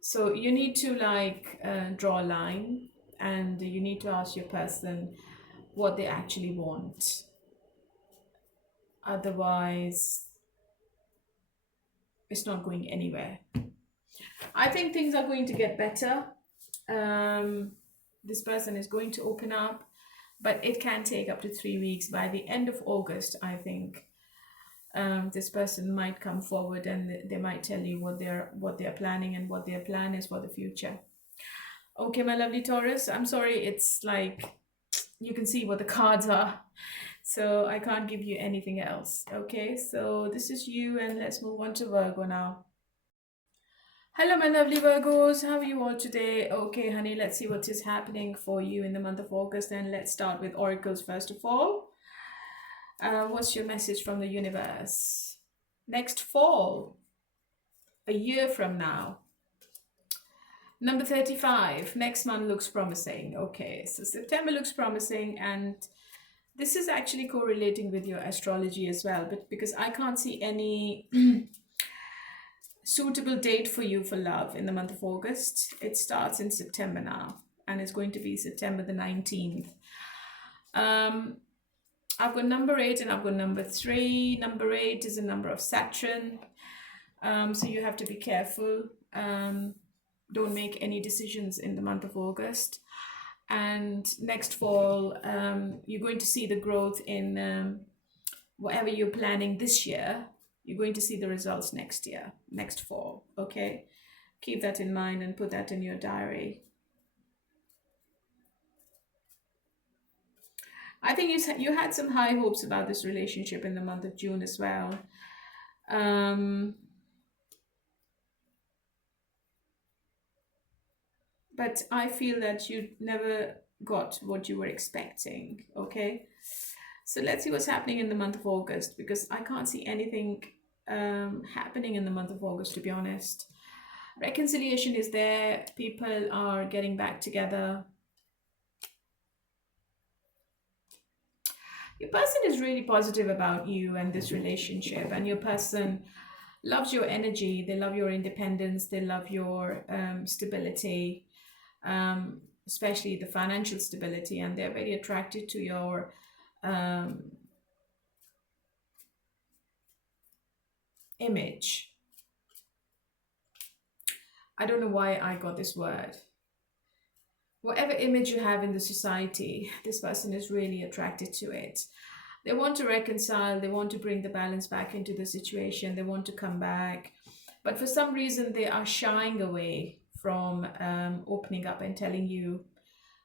So you need to like draw a line, and you need to ask your person what they actually want. Otherwise, it's not going anywhere. I think things are going to get better. This person is going to open up, but it can take up to 3 weeks. By the end of August, I think this person might come forward, and they might tell you what they're planning and what their plan is for the future. Okay, my lovely Taurus, I'm sorry, it's like you can see what the cards are, so I can't give you anything else. Okay, so this is you, and let's move on to Virgo now. Hello, my lovely Virgos. How are you all today? Okay, honey, let's see what is happening for you in the month of August, and let's start with oracles first of all. What's your message from the universe? Next fall, a year from now. Number 35, next month looks promising. Okay, so September looks promising, and this is actually correlating with your astrology as well, but because I can't see any suitable date for you for love in the month of August. It starts in September now, and it's going to be September the 19th. I've got number 8 and I've got number 3. Number 8 is a number of Saturn. So you have to be careful. Don't make any decisions in the month of August. And next fall, you're going to see the growth in whatever you're planning this year. You're going to see the results next year, next fall. Okay, keep that in mind and put that in your diary. I think you had some high hopes about this relationship in the month of June as well. Um, but I feel that you never got what you were expecting. Okay, so let's see what's happening in the month of August, because I can't see anything happening in the month of August, to be honest. Reconciliation is there, people are getting back together. Your person is really positive about you and this relationship, and your person loves your energy, they love your independence, they love your stability, especially the financial stability, and they're very attracted to your um, image. I don't know why I got this word. Whatever image you have in the society, this person is really attracted to it. They want to reconcile, they want to bring the balance back into the situation, they want to come back. But for some reason, they are shying away from opening up and telling you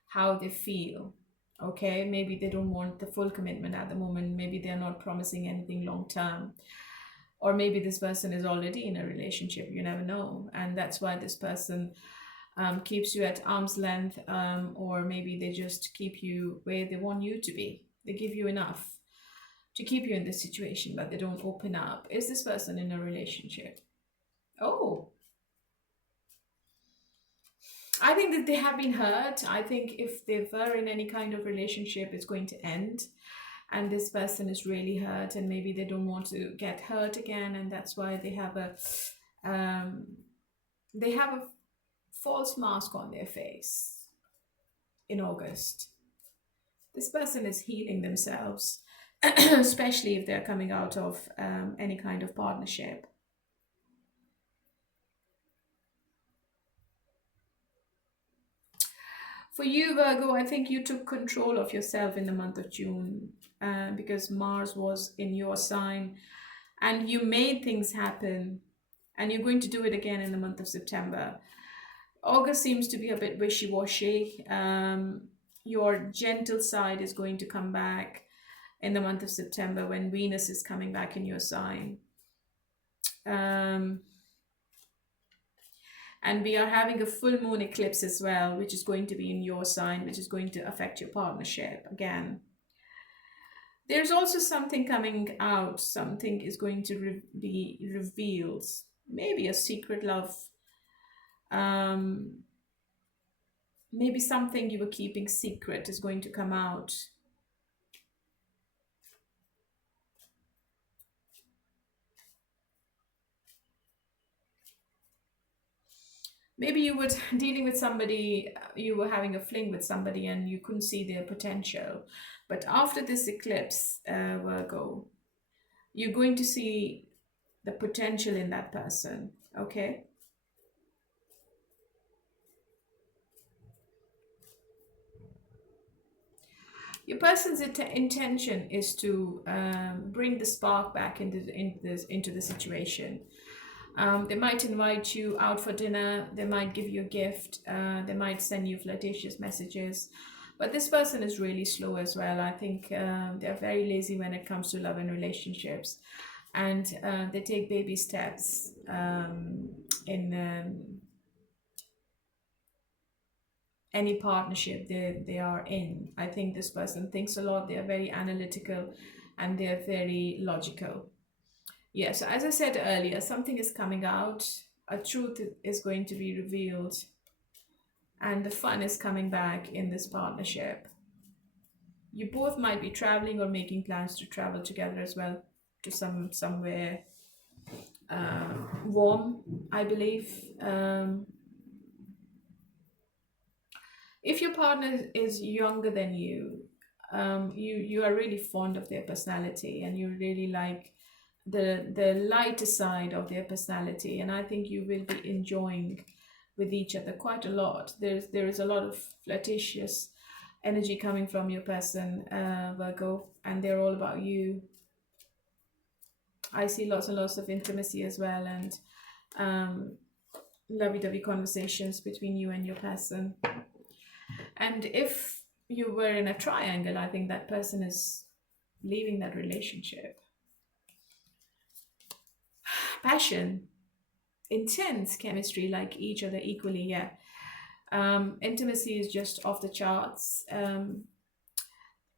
how they feel. Okay, maybe they don't want the full commitment at the moment, maybe they're not promising anything long term, or maybe this person is already in a relationship, you never know, and that's why this person keeps you at arm's length, or maybe they just keep you where they want you to be. They give you enough to keep you in this situation, but they don't open up. Is this person in a relationship? Oh, I think that they have been hurt. I think if they were in any kind of relationship, it's going to end. And this person is really hurt, and maybe they don't want to get hurt again, and that's why um, they have a false mask on their face in August. This person is healing themselves, especially if they're coming out of any kind of partnership. For you, Virgo, I think you took control of yourself in the month of June, because Mars was in your sign, and you made things happen, and you're going to do it again in the month of September. August seems to be a bit wishy-washy. Your gentle side is going to come back in the month of September when Venus is coming back in your sign. And we are having a full moon eclipse as well, which is going to be in your sign, which is going to affect your partnership again. There's also something coming out, something is going to be revealed, maybe a secret love, maybe something you were keeping secret is going to come out. Maybe you were dealing with somebody, you were having a fling with somebody and you couldn't see their potential. But after this eclipse, Virgo, you're going to see the potential in that person, okay? Your person's intention is to bring the spark back into the situation. They might invite you out for dinner, they might give you a gift, they might send you flirtatious messages. But this person is really slow as well. I think they're very lazy when it comes to love and relationships. And they take baby steps in any partnership they are in. I think this person thinks a lot, they are very analytical, and they're very logical. Yes, as I said earlier, something is coming out, a truth is going to be revealed, and the fun is coming back in this partnership. You both might be traveling or making plans to travel together as well, to somewhere warm, I believe. If your partner is younger than you, you are really fond of their personality, and you really like the lighter side of their personality, and I think you will be enjoying with each other quite a lot. There is a lot of flirtatious energy coming from your person, Virgo, and they're all about you. I see lots and lots of intimacy as well, and lovey-dovey conversations between you and your person. And if you were in a triangle, I think that person is leaving that relationship. Passion, intense chemistry, like each other equally, yeah. Intimacy is just off the charts.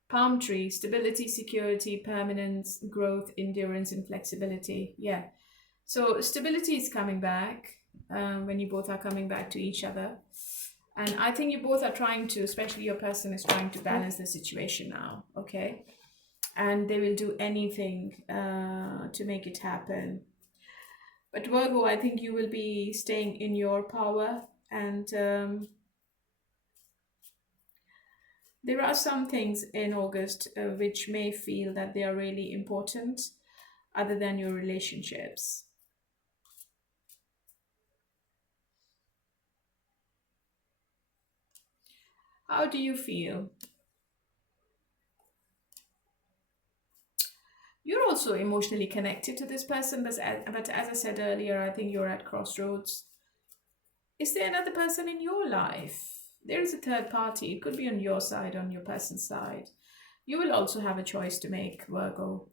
Palm tree, stability, security, permanence, growth, endurance, and flexibility. Yeah. So stability is coming back when you both are coming back to each other. And I think you both are trying to, especially your person is trying to balance the situation now, okay? And they will do anything to make it happen. But Virgo, I think you will be staying in your power, and there are some things in August which may feel that they are really important other than your relationships. How do you feel? You're also emotionally connected to this person, but as I said earlier, I think you're at crossroads. Is there another person in your life? There is a third party. It could be on your side, on your person's side. You will also have a choice to make, Virgo.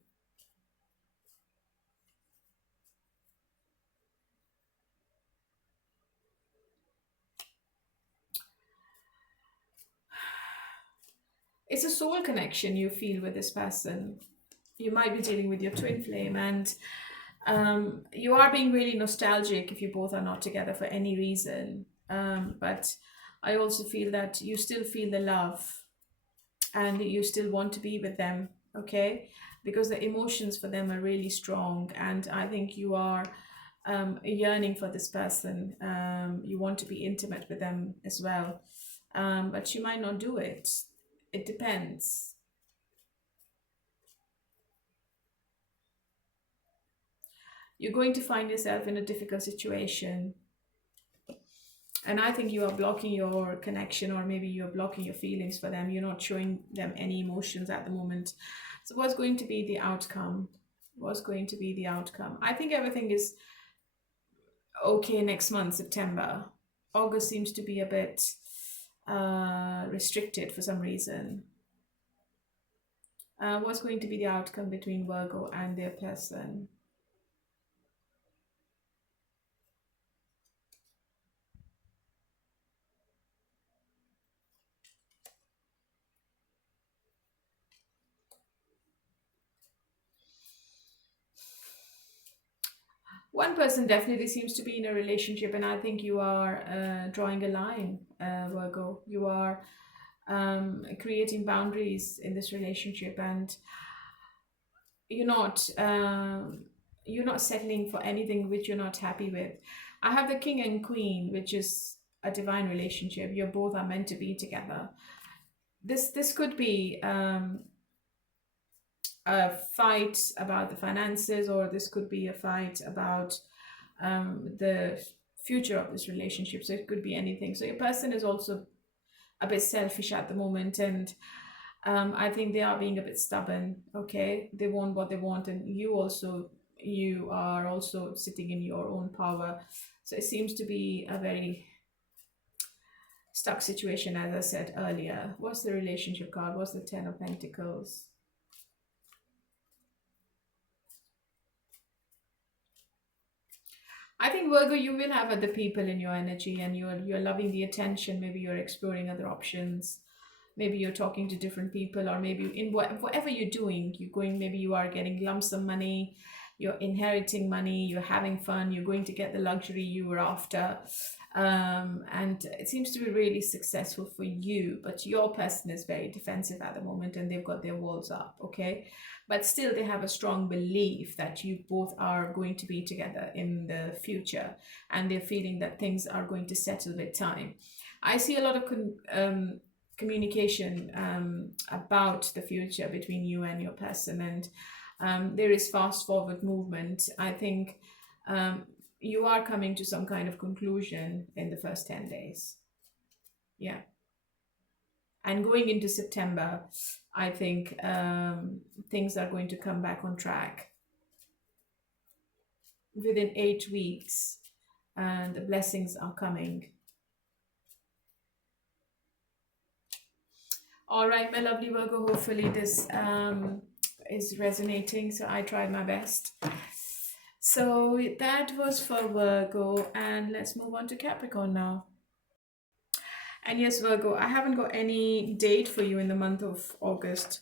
It's a soul connection you feel with this person. You might be dealing with your twin flame, and you are being really nostalgic if you both are not together for any reason. But I also feel that you still feel the love and you still want to be with them, okay? Because the emotions for them are really strong, and I think you are yearning for this person. You want to be intimate with them as well, but you might not do it. It depends. You're going to find yourself in a difficult situation, and I think you are blocking your connection, or maybe you're blocking your feelings for them. You're not showing them any emotions at the moment. So what's going to be the outcome? What's going to be the outcome? I think everything is okay next month, September. August seems to be a bit restricted for some reason. What's going to be the outcome between Virgo and their person? One person definitely seems to be in a relationship, and I think you are drawing a line, Virgo. You are creating boundaries in this relationship, and you're not you're not settling for anything which you're not happy with. I have the king and queen, which is a divine relationship. You both are meant to be together. This could be a fight about the finances, or this could be a fight about the future of this relationship. So it could be anything. So your person is also a bit selfish at the moment, and I think they are being a bit stubborn. Okay, they want what they want, and you are also sitting in your own power. So it seems to be a very stuck situation, as I said earlier. What's the relationship card? What's the Ten of Pentacles? I think Virgo, you will have other people in your energy, and you're loving the attention. Maybe you're exploring other options. Maybe you're talking to different people, or maybe in whatever you're doing, you're going. Maybe you are getting lump sum money, you're inheriting money, you're having fun, you're going to get the luxury you were after, and it seems to be really successful for you. But your person is very defensive at the moment, and they've got their walls up. Okay, but still they have a strong belief that you both are going to be together in the future, and they're feeling that things are going to settle with time. I see a lot of communication about the future between you and your person, and there is fast forward movement. I think you are coming to some kind of conclusion in the first 10 days. Yeah. And going into September, I think things are going to come back on track within 8 weeks, and the blessings are coming. All right, my lovely Virgo, hopefully this is resonating. So I tried my best. So that was for Virgo, and let's move on to Capricorn now. And yes, Virgo, I haven't got any date for you in the month of August.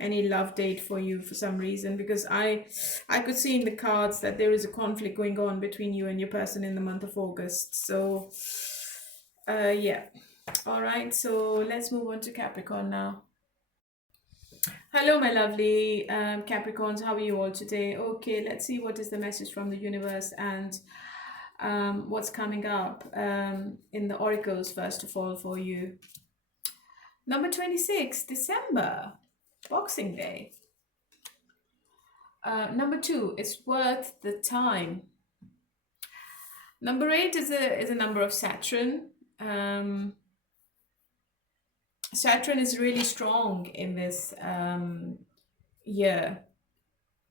Any love date for you for some reason, because I could see in the cards that there is a conflict going on between you and your person in the month of August. So yeah. All right, so let's move on to Capricorn now. Hello, my lovely Capricorns. How are you all today? Okay, let's see what is the message from the universe and what's coming up in the oracles, first of all, for you. Number 26, December, Boxing Day. Number 2, it's worth the time. Number 8 is a number of Saturn. Saturn is really strong in this year,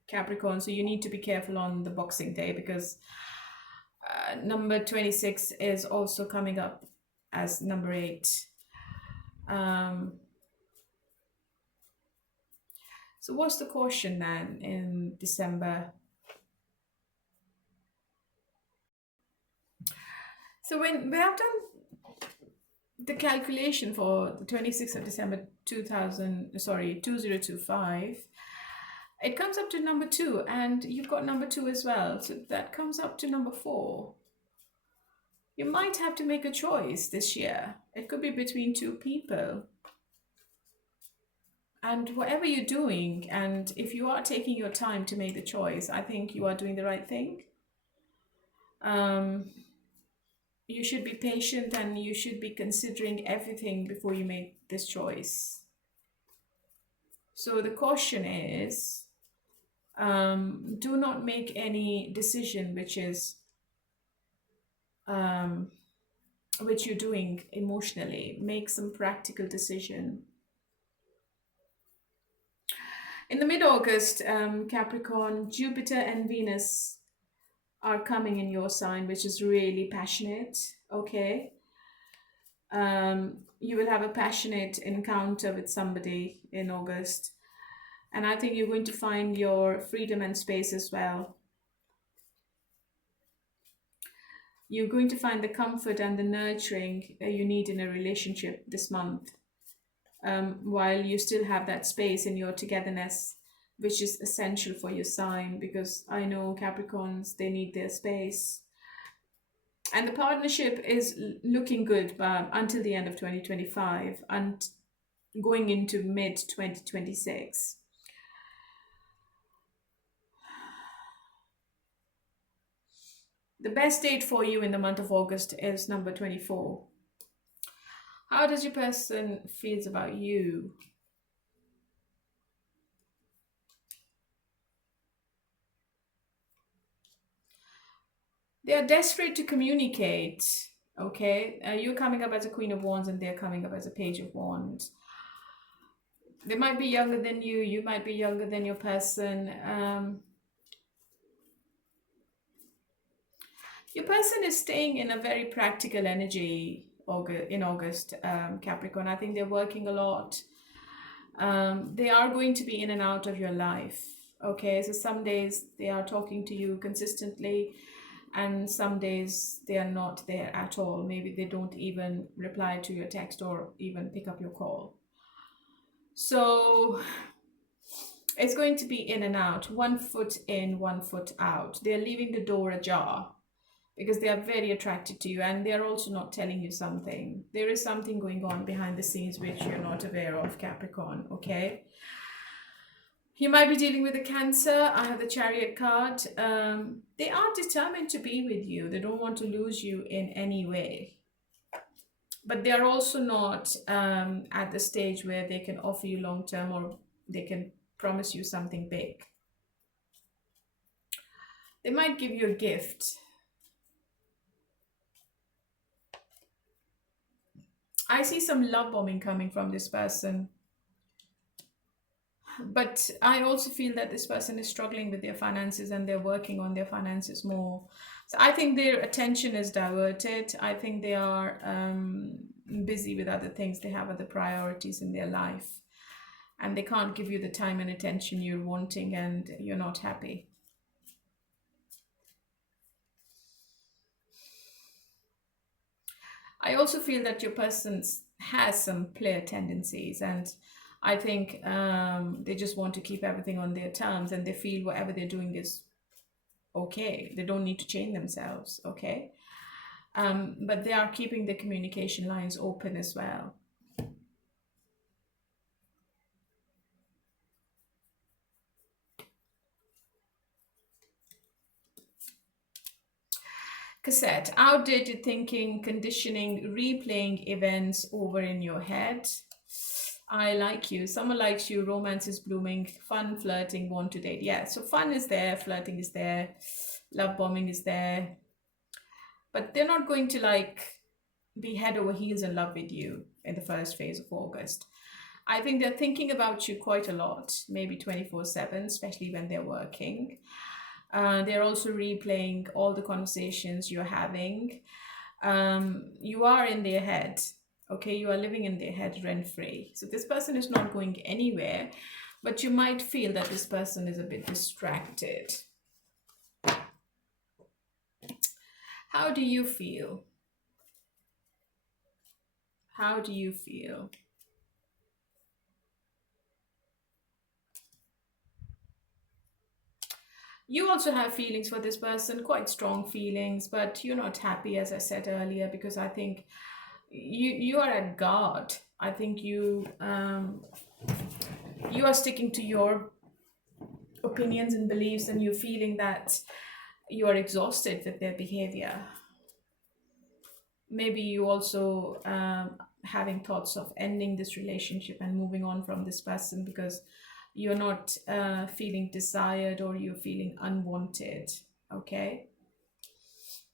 Capricorn, so you need to be careful on the Boxing Day, because number 26 is also coming up as number 8. So what's the caution then in December? So when we have done the calculation for the 26th of December 2025, it comes up to number 2, and you've got number 2 as well. So that comes up to number 4. You might have to make a choice this year. It could be between 2 people. And whatever you're doing, and if you are taking your time to make the choice, I think you are doing the right thing. You should be patient, and you should be considering everything before you make this choice. So the caution is, do not make any decision which you're doing emotionally. Make some practical decision. In the mid-August, Capricorn, Jupiter and Venus are coming in your sign, which is really passionate, okay? You will have a passionate encounter with somebody in August. And I think you're going to find your freedom and space as well. You're going to find the comfort and the nurturing you need in a relationship this month, while you still have that space in your togetherness, which is essential for your sign, because I know Capricorns, they need their space. And the partnership is looking good until the end of 2025 and going into mid-2026. The best date for you in the month of August is number 24. How does your person feels about you? They are desperate to communicate, okay? You're coming up as a Queen of Wands, and they're coming up as a Page of Wands. They might be younger than you. You might be younger than your person. Your person is staying in a very practical energy in August, Capricorn. I think they're working a lot. They are going to be in and out of your life, okay? So some days they are talking to you consistently, and some days they are not there at all. Maybe they don't even reply to your text or even pick up your call. So it's going to be in and out, 1 foot in, 1 foot out. They're leaving the door ajar because they are very attracted to you, and they're also not telling you something. There is something going on behind the scenes which you're not aware of, Capricorn, okay? You might be dealing with a Cancer. I have the Chariot card. They are determined to be with you. They don't want to lose you in any way. But they are also not at the stage where they can offer you long-term, or they can promise you something big. They might give you a gift. I see some love bombing coming from this person. But I also feel that this person is struggling with their finances, and they're working on their finances more. So I think their attention is diverted. I think they are busy with other things. They have other priorities in their life, and they can't give you the time and attention you're wanting, and you're not happy. I also feel that your person has some player tendencies, and I think they just want to keep everything on their terms, and they feel whatever they're doing is okay. They don't need to change themselves, okay? But they are keeping the communication lines open as well. Cassette, outdated thinking, conditioning, replaying events over in your head. I like you. Someone likes you. Romance is blooming. Fun, flirting, want to date. Yeah, so fun is there. Flirting is there. Love bombing is there. But they're not going to like be head over heels in love with you in the first phase of August. I think they're thinking about you quite a lot, maybe 24/7, especially when they're working. They're also replaying all the conversations you're having. You are in their head, okay? You are living in their head rent free. So this person is not going anywhere, but you might feel that this person is a bit distracted. How do you feel? How do you feel? You also have feelings for this person, quite strong feelings, but you're not happy, as I said earlier, because I think you are at guard. I think you are sticking to your opinions and beliefs, and you're feeling that you are exhausted with their behavior. Maybe you also having thoughts of ending this relationship and moving on from this person because you're not feeling desired, or you're feeling unwanted, okay?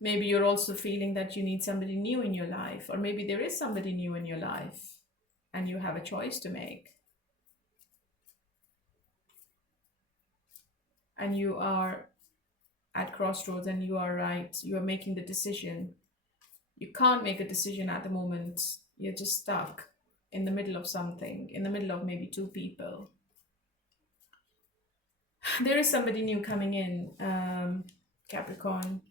Maybe you're also feeling that you need somebody new in your life, or maybe there is somebody new in your life and you have a choice to make. And you are at crossroads, and you are right. You are making the decision. You can't make a decision at the moment. You're just stuck in the middle of something, in the middle of maybe two people. There is somebody new coming in, Capricorn.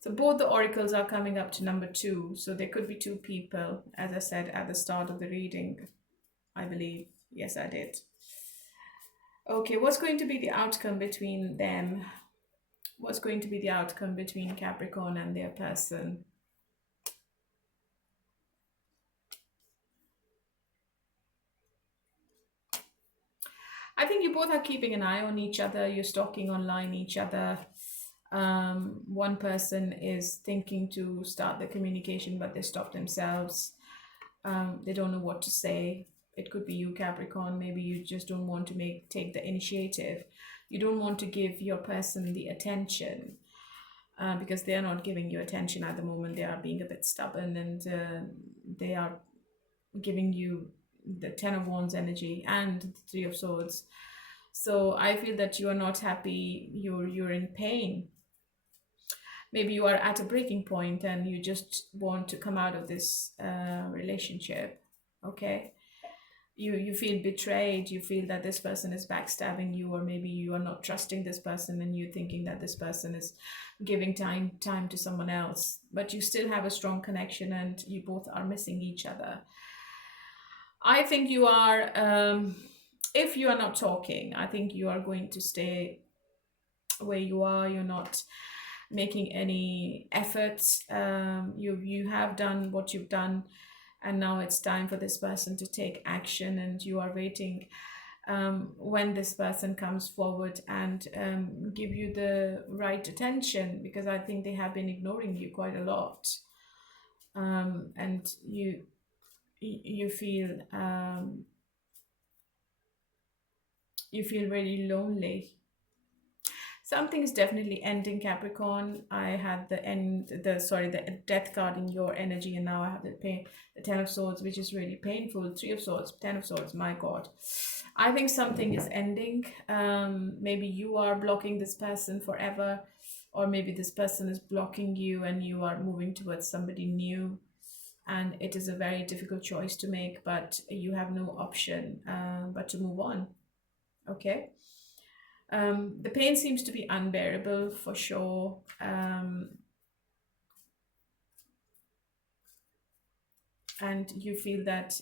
So both the oracles are coming up to number 2. So there could be two people, as I said at the start of the reading, I believe. Yes, I did. Okay, what's going to be the outcome between them? What's going to be the outcome between Capricorn and their person? I think you both are keeping an eye on each other. You're stalking online each other. One person is thinking to start the communication, but they stop themselves. They don't know what to say. It could be you, Capricorn. Maybe you just don't want to take the initiative. You don't want to give your person the attention because they are not giving you attention at the moment. They are being a bit stubborn, and they are giving you the 10 of Wands energy and the 3 of Swords. So I feel that you are not happy. You're in pain. Maybe you are at a breaking point and you just want to come out of this relationship, okay? You feel betrayed. You feel that this person is backstabbing you, or maybe you are not trusting this person and you're thinking that this person is giving time to someone else, but you still have a strong connection and you both are missing each other. I think you are, if you are not talking, I think you are going to stay where you are. You're not making any efforts. You have done what you've done, and now it's time for this person to take action, and you are waiting when this person comes forward and give you the right attention, because I think they have been ignoring you quite a lot, and you feel really lonely. Something is definitely ending, Capricorn. I had the death card in your energy, and now I have the 10 of Swords, which is really painful. 3 of Swords, 10 of Swords, my God. I think something is ending. Maybe you are blocking this person forever, or maybe this person is blocking you and you are moving towards somebody new, and it is a very difficult choice to make, but you have no option but to move on. Okay. The pain seems to be unbearable for sure. And you feel that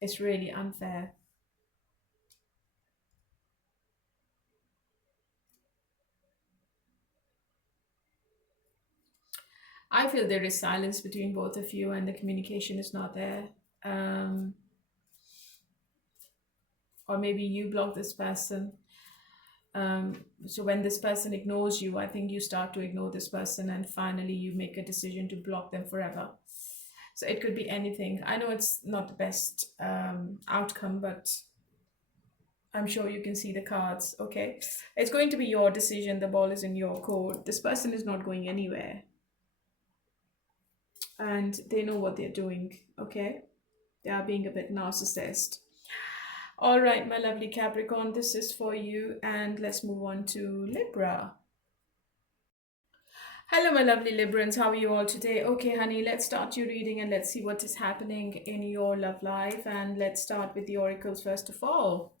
it's really unfair. I feel there is silence between both of you and the communication is not there. Um, or maybe you block this person. So when this person ignores you, I think you start to ignore this person and finally you make a decision to block them forever. So it could be anything. I know it's not the best outcome, but I'm sure you can see the cards. Okay. It's going to be your decision. The ball is in your court. This person is not going anywhere. And they know what they're doing. Okay. They are being a bit narcissist. All right, my lovely Capricorn, this is for you. And let's move on to Libra. Hello, my lovely Librans. How are you all today? Okay, honey, let's start your reading and let's see what is happening in your love life. And let's start with the oracles first of all.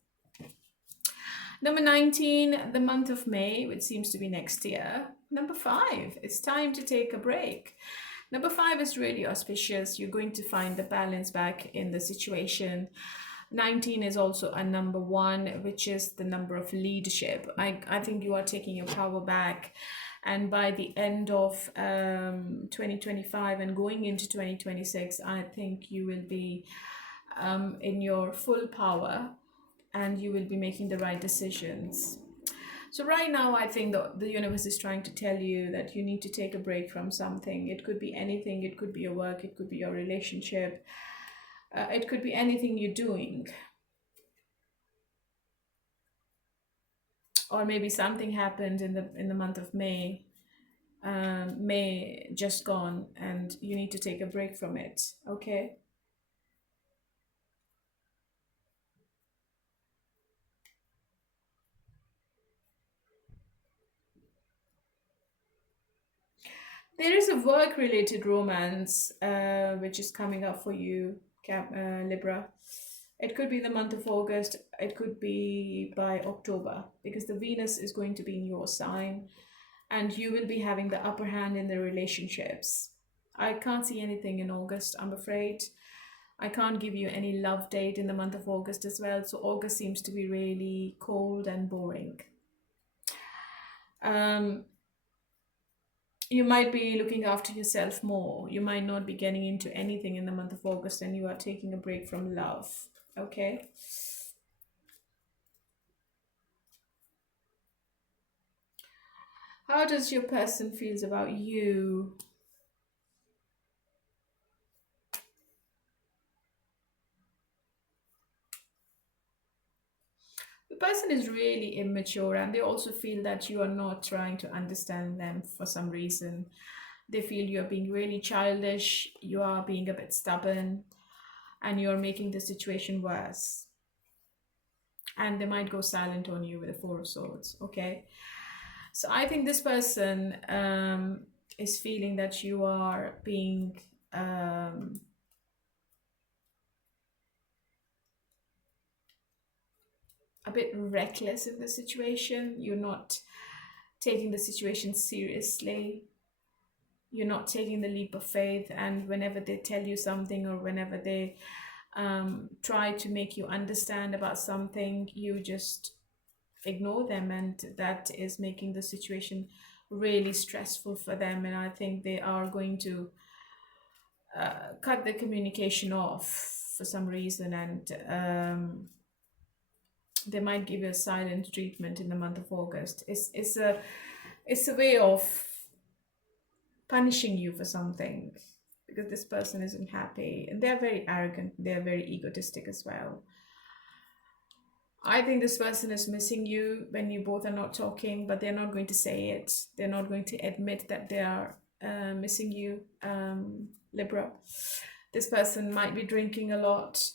Number 19, the month of May, which seems to be next year. Number 5, it's time to take a break. Number 5 is really auspicious. You're going to find the balance back in the situation. 19 is also a number 1, which is the number of leadership. I think you are taking your power back. And by the end of 2025 and going into 2026, I think you will be in your full power and you will be making the right decisions. So right now, I think the universe is trying to tell you that you need to take a break from something. It could be anything. It could be your work. It could be your relationship. It could be anything you're doing. Or maybe something happened in the month of May. May just gone and you need to take a break from it. Okay. There is a work-related romance which is coming up for you, Libra. It could be the month of August. It could be by October because the Venus is going to be in your sign and you will be having the upper hand in the relationships. I can't see anything in August, I'm afraid. I can't give you any love date in the month of August as well. So August seems to be really cold and boring. You might be looking after yourself more. You might not be getting into anything in the month of August and you are taking a break from love. Okay. How does your person feels about you? The person is really immature and they also feel that you are not trying to understand them for some reason. They feel you're being really childish, you are being a bit stubborn, and you're making the situation worse. And they might go silent on you with the Four of Swords, okay? So I think this person is feeling that you are being a bit reckless in the situation. You're not taking the situation seriously. You're not taking the leap of faith. And whenever they tell you something or whenever they try to make you understand about something, you just ignore them. And that is making the situation really stressful for them. And I think they are going to cut the communication off for some reason. And they might give you a silent treatment in the month of August. It's a way of punishing you for something because this person isn't happy and they're very arrogant. They're very egotistic as well. I think this person is missing you when you both are not talking, but they're not going to say it. They're not going to admit that they are missing you, Libra. This person might be drinking a lot.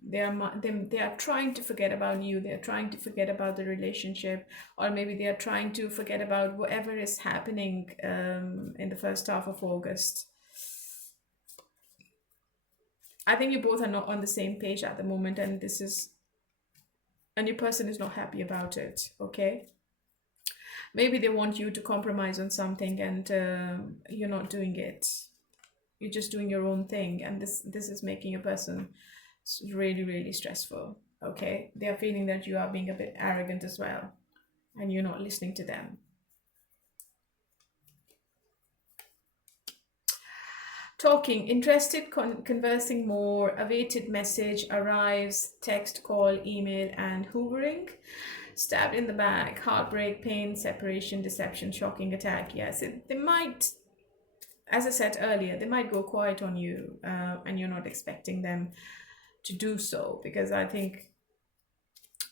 They are trying to forget about you. They are trying to forget about the relationship, or maybe they are trying to forget about whatever is happening in the first half of August. I think you both are not on the same page at the moment, and your person is not happy about it. Okay, maybe they want you to compromise on something, and you're not doing it. You're just doing your own thing, and this is making a person really, really stressful. Okay, they are feeling that you are being a bit arrogant as well, and you're not listening to them. Talking, interested, conversing more, awaited message arrives, text, call, email, and hoovering. Stabbed in the back, heartbreak, pain, separation, deception, shocking attack. Yes, they might, as I said earlier, they might go quiet on you, and you're not expecting them to do so, because I think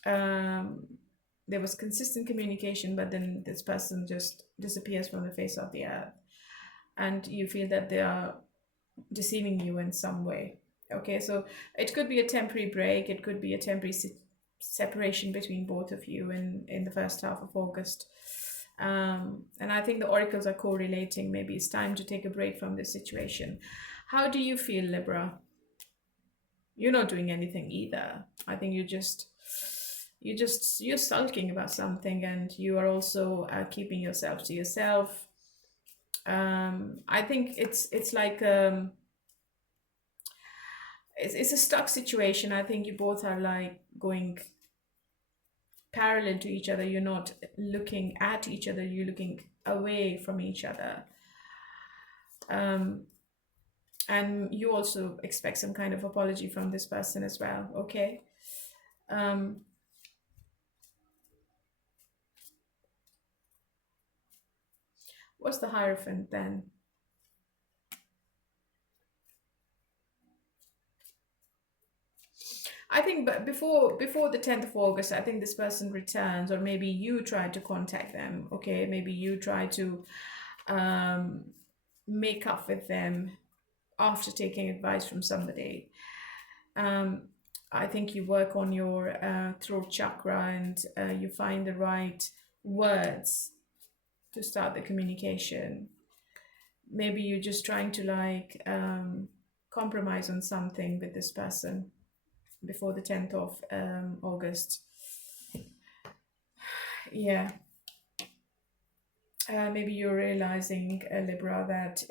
there was consistent communication, but then this person just disappears from the face of the earth, and you feel that they are deceiving you in some way. Okay, so it could be a temporary break, it could be a temporary separation between both of you in the first half of August. And I think the oracles are correlating. Maybe it's time to take a break from this situation. How do you feel, Libra? You're not doing anything either. I think you're sulking about something, and you are also keeping yourself to yourself. I think it's like it's a stuck situation. I think you both are like going parallel to each other. You're not looking at each other, you're looking away from each other. And you also expect some kind of apology from this person as well. Okay. What's the Hierophant then? I think, but before the 10th of August, I think this person returns, or maybe you try to contact them. Okay, maybe you try to make up with them after taking advice from somebody. I think you work on your throat chakra, and you find the right words to start the communication. Maybe you're just trying to like compromise on something with this person before the 10th of August. Yeah. Maybe you're realizing, Libra, that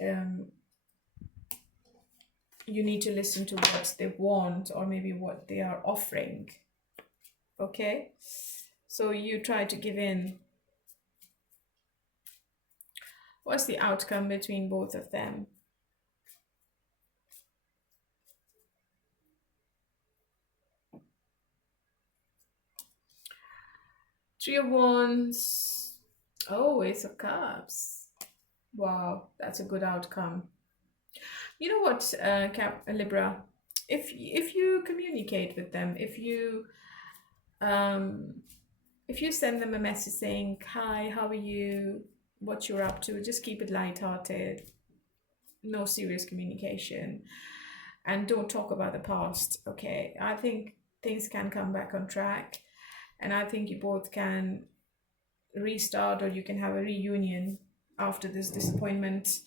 you need to listen to what they want, or maybe what they are offering. Okay? So you try to give in. What's the outcome between both of them? Three of Wands. Oh, Ace of Cups. Wow, that's a good outcome. You know what, Libra? If you communicate with them, if you send them a message saying, "Hi, how are you? What you're up to?" Just keep it lighthearted. No serious communication, and don't talk about the past. Okay, I think things can come back on track, and I think you both can restart, or you can have a reunion after this disappointment.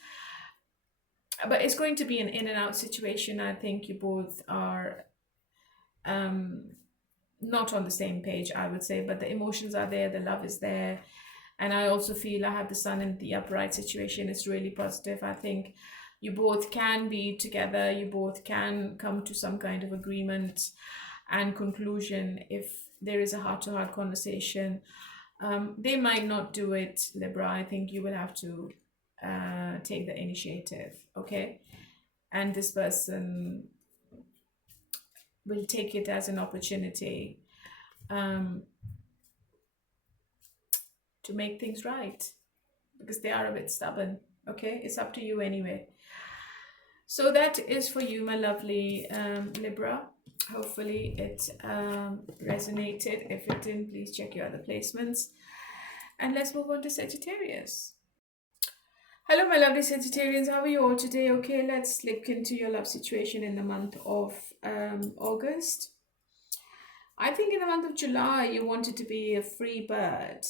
But it's going to be an in and out situation. I think you both are not on the same page, I would say, but the emotions are there, the love is there. And I also feel I have the sun in the upright situation. It's really positive. I think you both can be together. You both can come to some kind of agreement and conclusion if there is a heart-to-heart conversation. They might not do it, Libra. I think you will have to take the initiative, okay? And this person will take it as an opportunity to make things right, because they are a bit stubborn, okay? It's up to you anyway. So that is for you, my lovely Libra. Hopefully it resonated. If it didn't, please check your other placements. And let's move on to Sagittarius. Hello, my lovely Sagittarians. How are you all today? Okay, let's look into your love situation in the month of August. I think in the month of July, you wanted to be a free bird.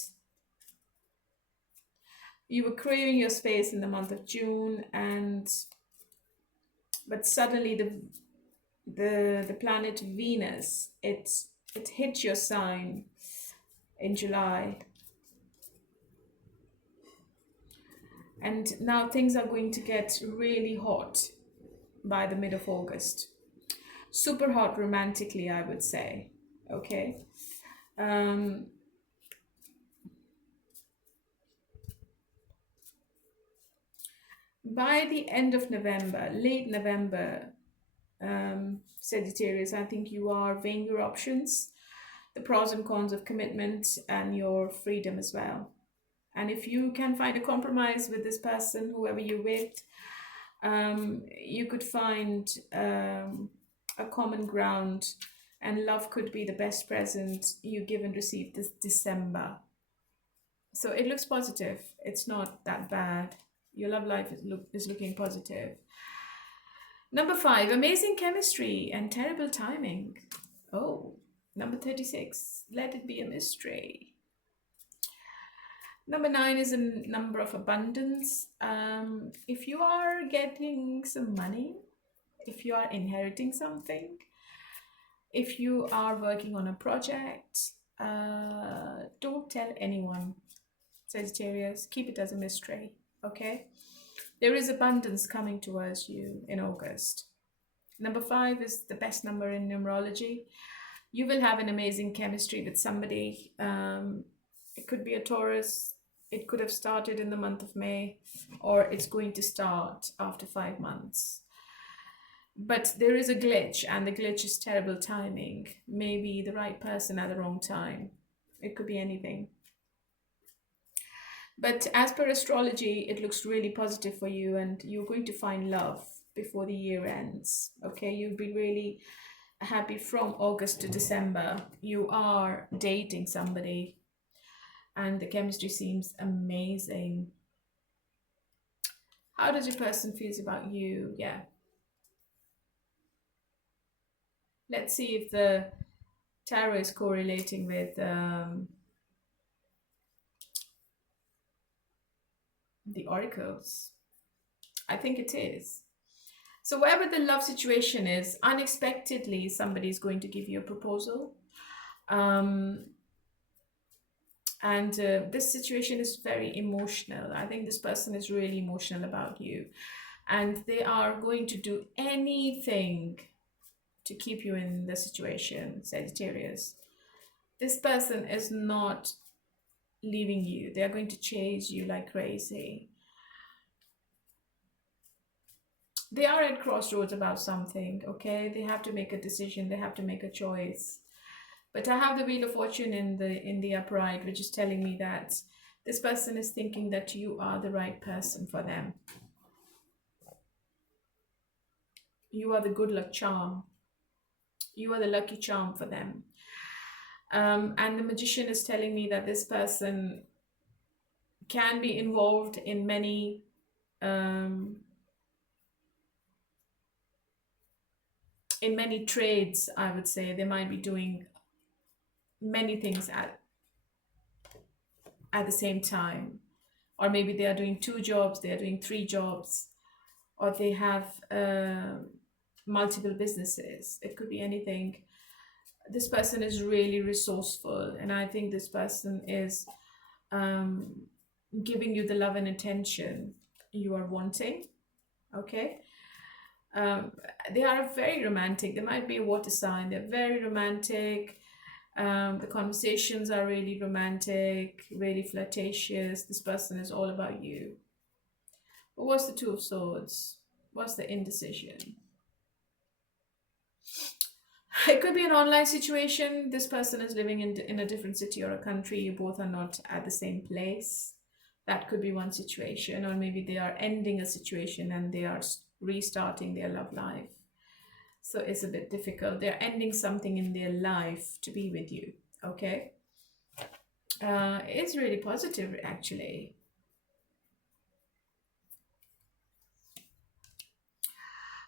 You were craving your space in the month of June, but suddenly the planet Venus, it hit your sign in July, and now things are going to get really hot by the mid of August. Super hot romantically, I would say. Okay. Um, by the end of November, late November, Sagittarius, I think you are weighing your options, the pros and cons of commitment, and your freedom as well. And if you can find a compromise with this person, whoever you're with, you could find a common ground, and love could be the best present you give and receive this December. So it looks positive. It's not that bad. Your love life is looking positive. Number 5, amazing chemistry and terrible timing. Oh, number 36, let it be a mystery. Number 9 is a number of abundance. If you are getting some money, if you are inheriting something, if you are working on a project, don't tell anyone, Sagittarius. Keep it as a mystery, okay? There is abundance coming towards you in August. Number 5 is the best number in numerology. You will have an amazing chemistry with somebody. It could be a Taurus. It could have started in the month of May, or it's going to start after 5 months. But there is a glitch, and the glitch is terrible timing. Maybe the right person at the wrong time. It could be anything. But as per astrology, it looks really positive for you, and you're going to find love before the year ends. Okay, you'll be really happy from August to December. You are dating somebody, and the chemistry seems amazing. How does your person feels about you? Yeah. Let's see if the tarot is correlating with the oracles. I think it is. So wherever the love situation is, unexpectedly somebody is going to give you a proposal. And this situation is very emotional. I think this person is really emotional about you, and they are going to do anything to keep you in the situation, Sagittarius. This person is not leaving you. They are going to chase you like crazy. They are at crossroads about something, okay? They have to make a decision. They have to make a choice. But I have the Wheel of Fortune in the upright, which is telling me that this person is thinking that you are the right person for them. You are the good luck charm. You are the lucky charm for them. And the Magician is telling me that this person can be involved in many trades, I would say. They might be doing many things at the same time. Or maybe they are doing 2 jobs, they are doing 3 jobs, or they have multiple businesses. It could be anything. This person is really resourceful, and I think this person is giving you the love and attention you are wanting, okay? They are very romantic. They might be a water sign. They're very romantic. The conversations are really romantic, really flirtatious. This person is all about you. But what's the Two of Swords? What's the indecision? It could be an online situation. This person is living in a different city or a country. You both are not at the same place. That could be one situation. Or maybe they are ending a situation and they are restarting their love life. So it's a bit difficult. They're ending something in their life to be with you, okay? It's really positive, actually.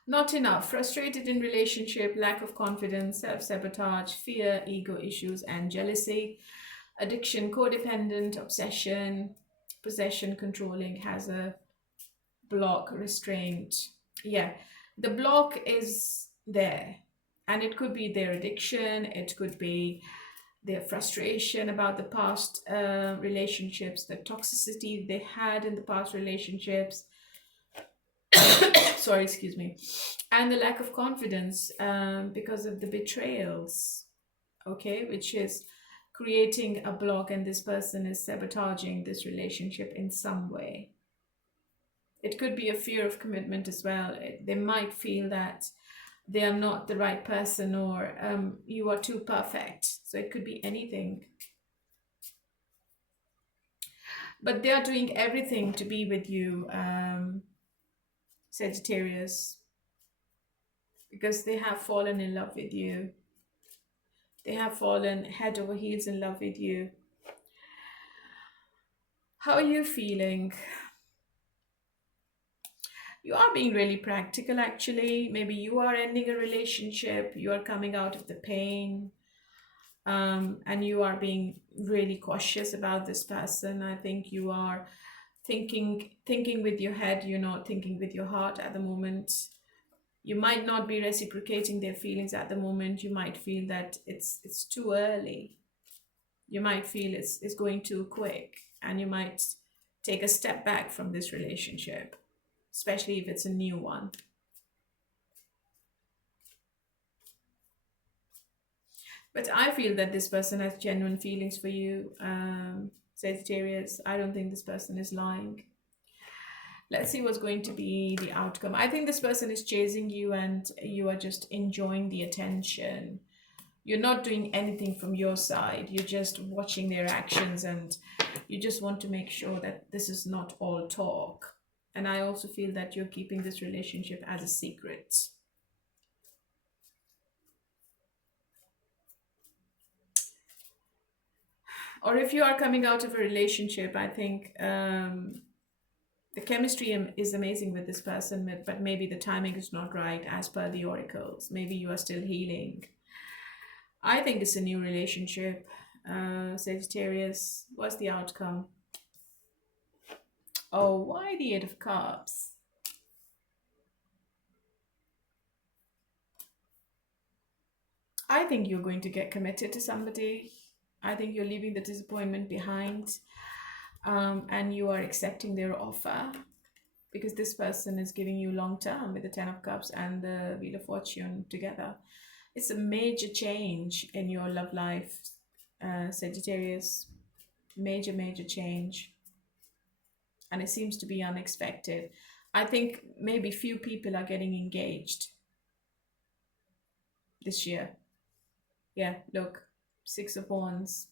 Not enough. Frustrated in relationship, lack of confidence, self-sabotage, fear, ego issues, and jealousy. Addiction, codependent, obsession, possession, controlling, has a block, restraint. Yeah, the block is there. And it could be their addiction, it could be their frustration about the past relationships, the toxicity they had in the past relationships. Sorry, excuse me. And the lack of confidence because of the betrayals, okay, which is creating a block, and this person is sabotaging this relationship in some way. It could be a fear of commitment as well. They might feel that they are not the right person, or you are too perfect. So it could be anything. But they are doing everything to be with you, Sagittarius, because they have fallen in love with you. They have fallen head over heels in love with you. How are you feeling? You are being really practical, actually. Maybe you are ending a relationship, you are coming out of the pain, and you are being really cautious about this person. I think you are thinking with your head, you're not thinking with your heart at the moment. You might not be reciprocating their feelings at the moment. You might feel that it's too early. You might feel it's going too quick, and you might take a step back from this relationship, especially if it's a new one. But I feel that this person has genuine feelings for you, Sagittarius. I don't think this person is lying. Let's see what's going to be the outcome. I think this person is chasing you, and you are just enjoying the attention. You're not doing anything from your side. You're just watching their actions, and you just want to make sure that this is not all talk. And I also feel that you're keeping this relationship as a secret. Or if you are coming out of a relationship, I think the chemistry is amazing with this person, but maybe the timing is not right as per the oracles. Maybe you are still healing. I think it's a new relationship, Sagittarius. What's the outcome? Oh, why the Eight of Cups? I think you're going to get committed to somebody. I think you're leaving the disappointment behind, and you are accepting their offer, because this person is giving you long term with the Ten of Cups and the Wheel of Fortune together. It's a major change in your love life, Sagittarius. Major, major change. And it seems to be unexpected. I think maybe few people are getting engaged this year. Yeah, look, Six of Wands,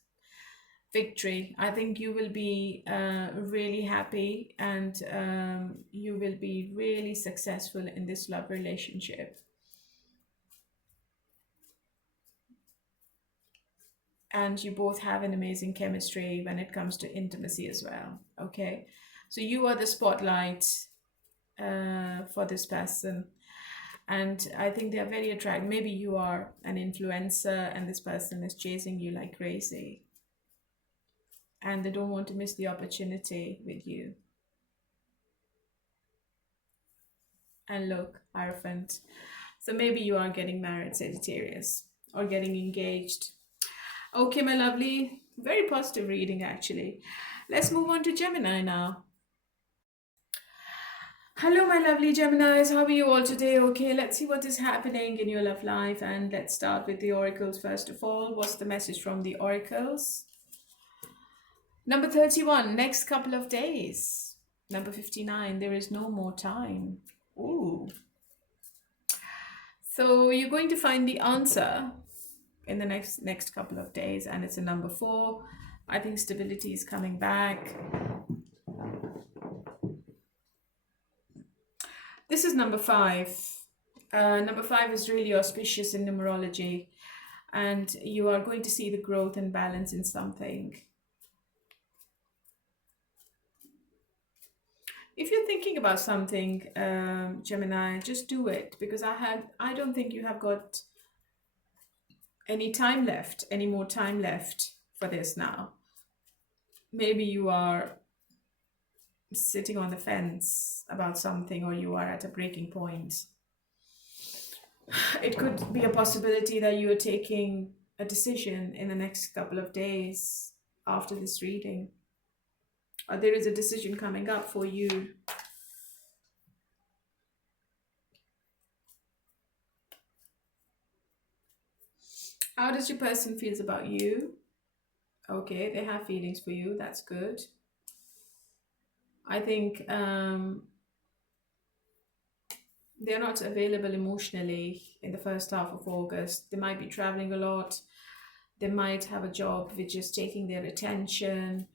victory. I think you will be really happy, and you will be really successful in this love relationship. And you both have an amazing chemistry when it comes to intimacy as well. Okay, so you are the spotlight for this person, and I think they are very attractive. Maybe you are an influencer, and this person is chasing you like crazy, and they don't want to miss the opportunity with you. And look, Hierophant. So maybe you are getting married, Sagittarius, or getting engaged. Okay, my lovely. Very positive reading, actually. Let's move on to Gemini now. Hello, my lovely Geminis. How are you all today? Okay, let's see what is happening in your love life. And let's start with the oracles first of all. What's the message from the oracles? Number 31, next couple of days. Number 59, there is no more time. Ooh. So you're going to find the answer in the next couple of days, and it's a number 4. I think stability is coming back. This is number 5. Number 5 is really auspicious in numerology, and you are going to see the growth and balance in something. If you're thinking about something, Gemini, just do it, because I don't think you have got any more time left for this now. Maybe you are sitting on the fence about something, or you are at a breaking point. It could be a possibility that you are taking a decision in the next couple of days after this reading, or there is a decision coming up for you. How does your person feels about you? Okay, they have feelings for you. That's good. I think they're not available emotionally in the first half of August. They might be traveling a lot. They might have a job which is taking their attention.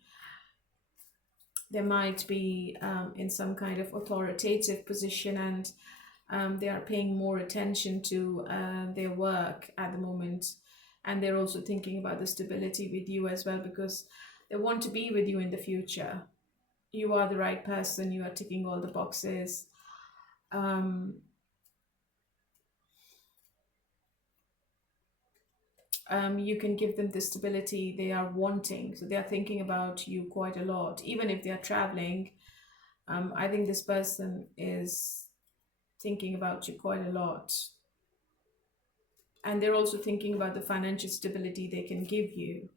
They might be in some kind of authoritative position, and they are paying more attention to their work at the moment. And they're also thinking about the stability with you as well, because they want to be with you in the future. You are the right person. You are ticking all the boxes. You can give them the stability they are wanting. So they are thinking about you quite a lot, even if they are traveling. I think this person is thinking about you quite a lot. And they're also thinking about the financial stability they can give you.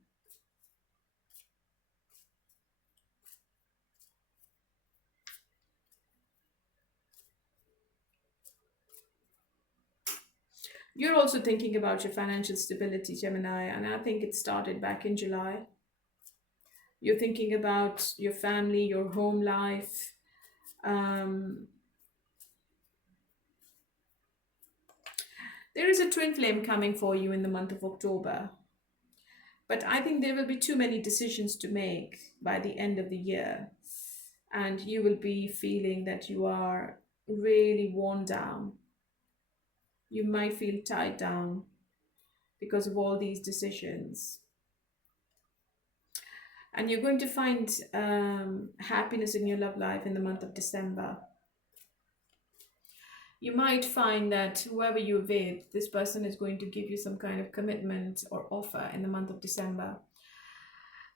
You're also thinking about your financial stability, Gemini, and I think it started back in July. You're thinking about your family, your home life. There is a twin flame coming for you in the month of October. But I think there will be too many decisions to make by the end of the year. And you will be feeling that you are really worn down. You might feel tied down because of all these decisions. And you're going to find happiness in your love life in the month of December. You might find that whoever you're with, this person is going to give you some kind of commitment or offer in the month of December.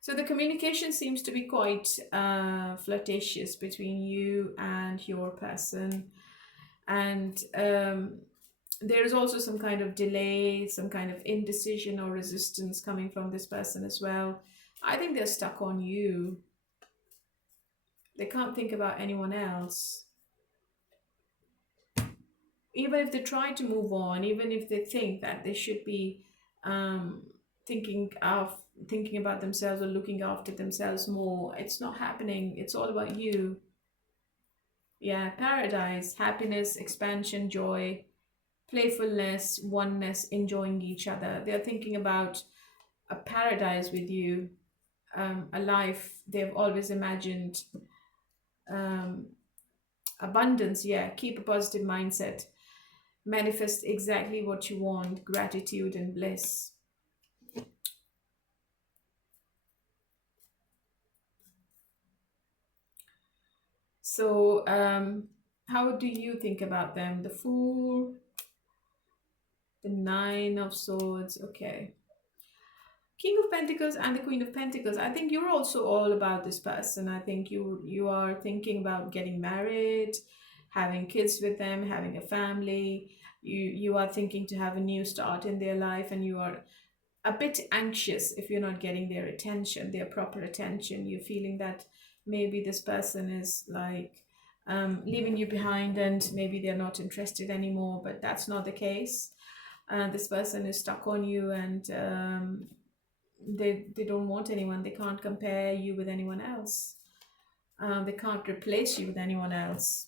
So the communication seems to be quite flirtatious between you and your person. And there is also some kind of delay, some kind of indecision or resistance coming from this person as well. I think they're stuck on you. They can't think about anyone else. Even if they try to move on, even if they think that they should be thinking about themselves or looking after themselves more, it's not happening. It's all about you. Yeah, paradise, happiness, expansion, joy, playfulness, oneness, enjoying each other. They're thinking about a paradise with you, a life they've always imagined. Abundance, yeah, keep a positive mindset. Manifest exactly what you want, gratitude and bliss. So, how do you think about them? The Fool, the Nine of Swords, okay. King of Pentacles and the Queen of Pentacles. I think you're also all about this person. I think you are thinking about getting married, having kids with them, having a family. You are thinking to have a new start in their life, and you are a bit anxious if you're not getting their attention, their proper attention. You're feeling that maybe this person is like leaving you behind, and maybe they're not interested anymore, but that's not the case. This person is stuck on you, and they don't want anyone. They can't compare you with anyone else. They can't replace you with anyone else.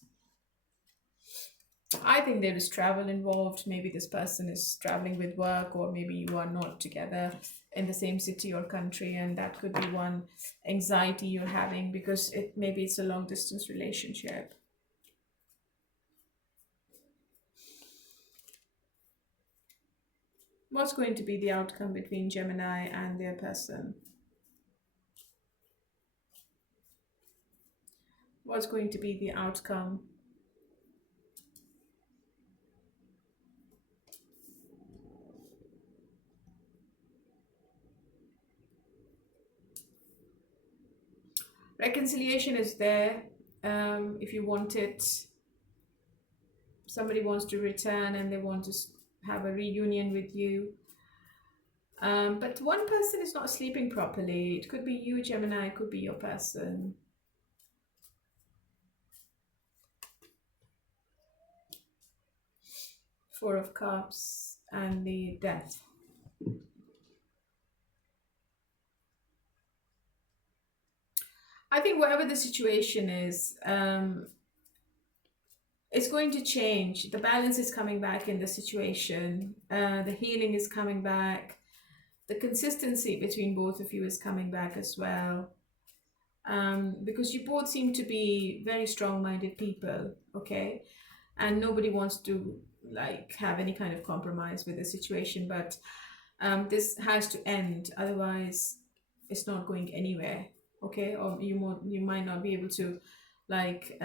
I think there is travel involved. Maybe this person is traveling with work, or maybe you are not together in the same city or country, and that could be one anxiety you're having, because maybe it's a long distance relationship. What's going to be the outcome between Gemini and their person? What's going to be the outcome? Reconciliation is there. If you want it, somebody wants to return and they want to have a reunion with you. But one person is not sleeping properly. It could be you, Gemini, it could be your person. Four of Cups and the Death. I think whatever the situation is, it's going to change. The balance is coming back in the situation. The healing is coming back. The consistency between both of you is coming back as well. Because you both seem to be very strong-minded people, okay? And nobody wants to like have any kind of compromise with the situation, but this has to end, otherwise it's not going anywhere, okay? Or you might not be able to like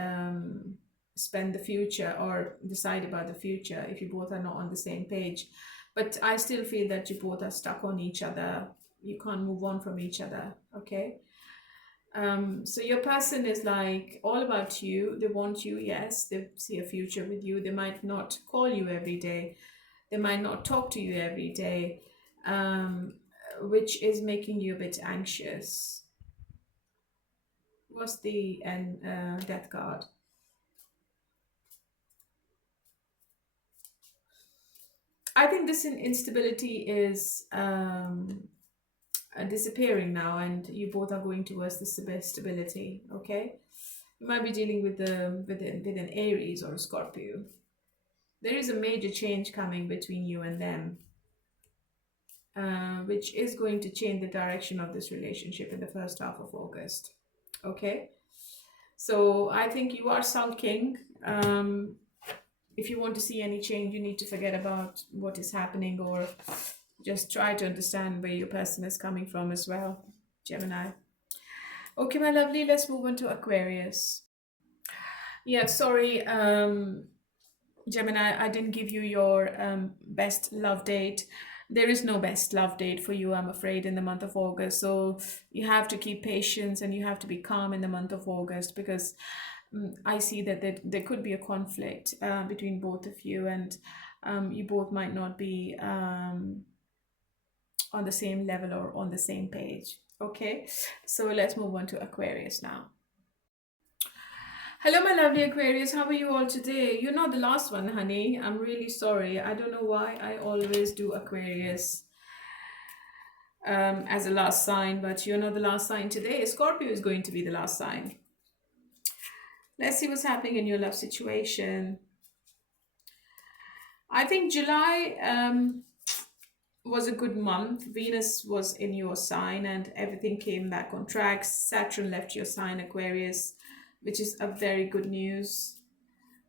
spend the future or decide about the future if you both are not on the same page. But I still feel that you both are stuck on each other. You can't move on from each other, okay? So your person is like all about you. They want you, yes, they see a future with you. They might not call you every day. They might not talk to you every day, which is making you a bit anxious. What's the Death card? I think this instability is disappearing now, and you both are going towards the stability, okay? You might be dealing with an Aries or a Scorpio. There is a major change coming between you and them, which is going to change the direction of this relationship in the first half of August, okay? So I think you are sulking. If you want to see any change, you need to forget about what is happening, or just try to understand where your person is coming from as well, Gemini. Okay, my lovely, let's move on to Aquarius. Yeah, sorry, Gemini, I didn't give you your best love date. There is no best love date for you, I'm afraid, in the month of August. So you have to keep patience and you have to be calm in the month of August, because I see that there could be a conflict between both of you, and you both might not be on the same level or on the same page. Okay, so let's move on to Aquarius now. Hello, my lovely Aquarius. How are you all today? You're not the last one, honey. I'm really sorry. I don't know why I always do Aquarius as a last sign, but you're not the last sign today. Scorpio is going to be the last sign. Let's see what's happening in your love situation. I think July was a good month. Venus was in your sign and everything came back on track. Saturn left your sign, Aquarius, which is a very good news.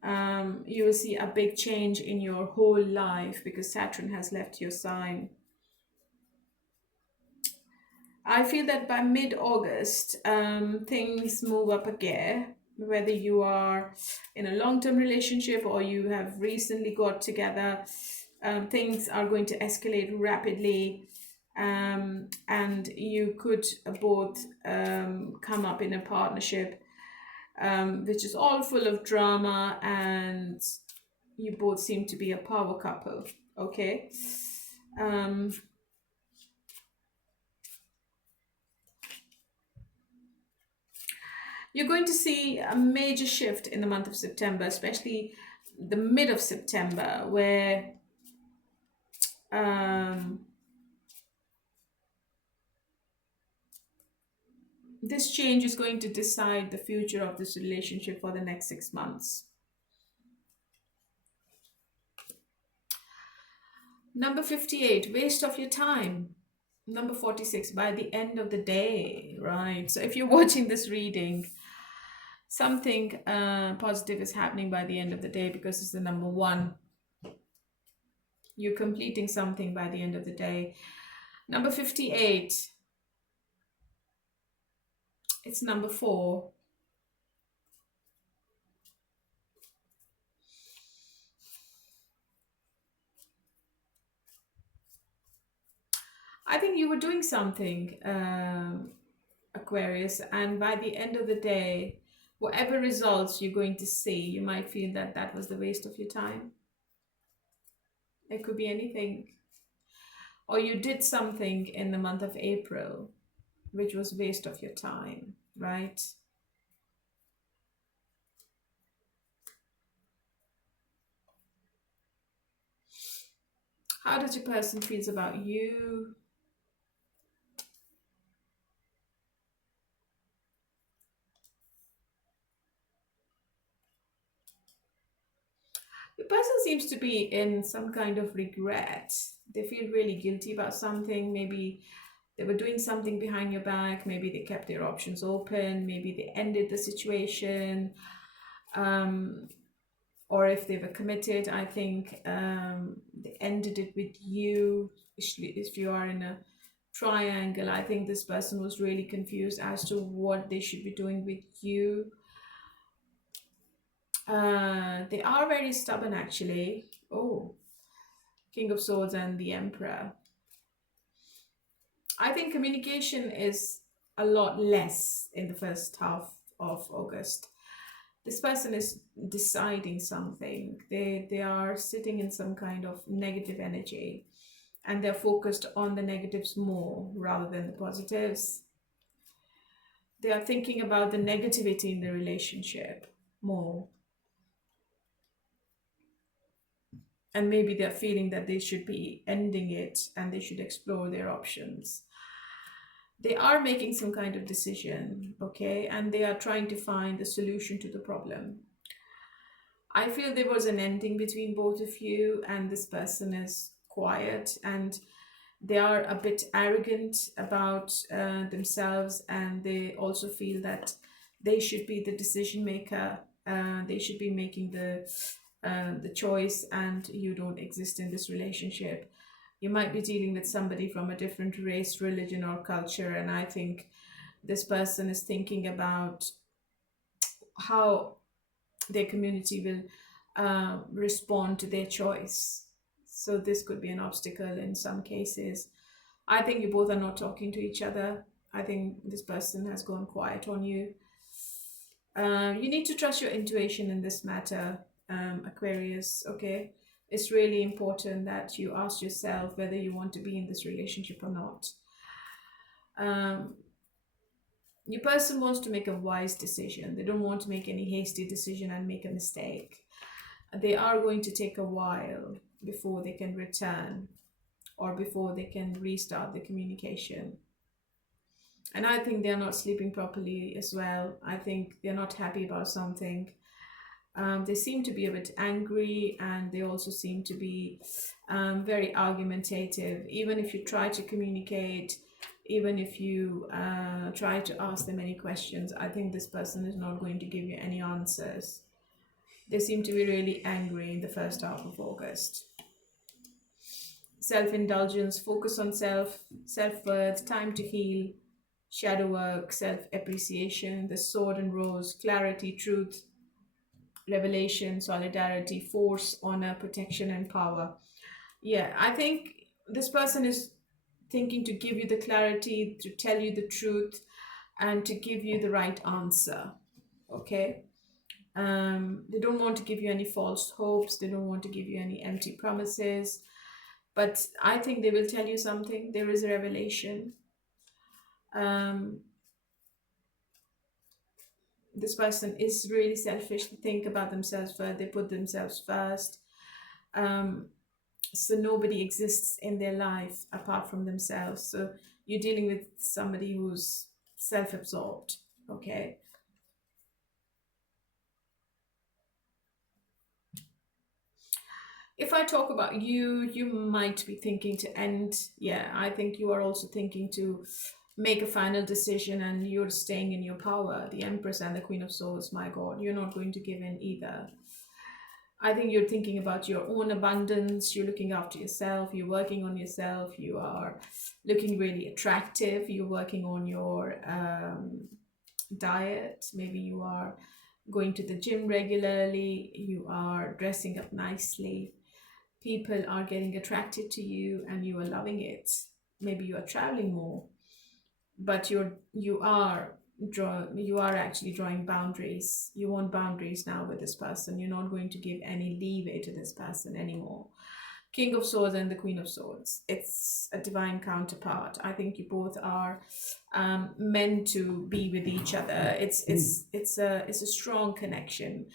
You will see a big change in your whole life because Saturn has left your sign. I feel that by mid-August, things move up a gear, whether you are in a long-term relationship or you have recently got together. Things are going to escalate rapidly, and you could both come up in a partnership which is all full of drama, and you both seem to be a power couple, okay? You're going to see a major shift in the month of September, especially the mid of September, where this change is going to decide the future of this relationship for the next 6 months. Number 58, waste of your time. Number 46, by the end of the day, right? So if you're watching this reading, something positive is happening by the end of the day, because it's the number 1. You're completing something by the end of the day. Number 58, it's number 4. I think you were doing something, Aquarius, and by the end of the day, whatever results you're going to see, you might feel that that was the waste of your time. It could be anything. Or you did something in the month of April, which was waste of your time, right? How does your person feels about you? Your person seems to be in some kind of regret. They feel really guilty about something. Maybe they were doing something behind your back. Maybe they kept their options open. Maybe they ended the situation. Um, or if they were committed, I think they ended it with you. Especially if you are in a triangle, I think this person was really confused as to what they should be doing with you. They are very stubborn, actually. Oh, King of Swords and the Emperor. I think communication is a lot less in the first half of August. This person is deciding something. They are sitting in some kind of negative energy, and they're focused on the negatives more rather than the positives. They are thinking about the negativity in the relationship more. And maybe they're feeling that they should be ending it and they should explore their options. They are making some kind of decision, okay, and they are trying to find a solution to the problem. I feel there was an ending between both of you, and this person is quiet and they are a bit arrogant about themselves, and they also feel that they should be the decision maker. They should be making the choice, and you don't exist in this relationship. You might be dealing with somebody from a different race, religion, or culture, and I think this person is thinking about how their community will respond to their choice. So this could be an obstacle in some cases. I think you both are not talking to each other. I think this person has gone quiet on you. You need to trust your intuition in this matter, Aquarius, okay? It's really important that you ask yourself whether you want to be in this relationship or not. Um, your person wants to make a wise decision. They don't want to make any hasty decision and make a mistake. They are going to take a while before they can return or before they can restart the communication. And I think they're not sleeping properly as well. I think they're not happy about something. They seem to be a bit angry, and they also seem to be very argumentative. Even if you try to communicate, even if you try to ask them any questions, I think this person is not going to give you any answers. They seem to be really angry in the first half of August. Self-indulgence, focus on self-worth, time to heal, shadow work, self-appreciation, the sword and rose, clarity, truth, revelation, solidarity, force, honor, protection, and power. Yeah, I think this person is thinking to give you the clarity, to tell you the truth, and to give you the right answer. Okay? They don't want to give you any false hopes, they don't want to give you any empty promises. But I think they will tell you something. There is a revelation. Um, this person is really selfish. They think about themselves first. They put themselves first. So nobody exists in their life apart from themselves. So you're dealing with somebody who's self-absorbed. Okay. If I talk about you, you might be thinking to end. Yeah, I think you are also thinking to make a final decision, and you're staying in your power. The Empress and the Queen of Swords, my God, you're not going to give in either. I think you're thinking about your own abundance, you're looking after yourself, you're working on yourself, you are looking really attractive, you're working on your diet, maybe you are going to the gym regularly, you are dressing up nicely, people are getting attracted to you and you are loving it. maybe you are traveling more, but you are actually drawing boundaries. You want boundaries now with this person. You're not going to give any leeway to this person anymore. King of Swords and the Queen of Swords. It's a divine counterpart. I think you both are meant to be with each other. It's a strong connection.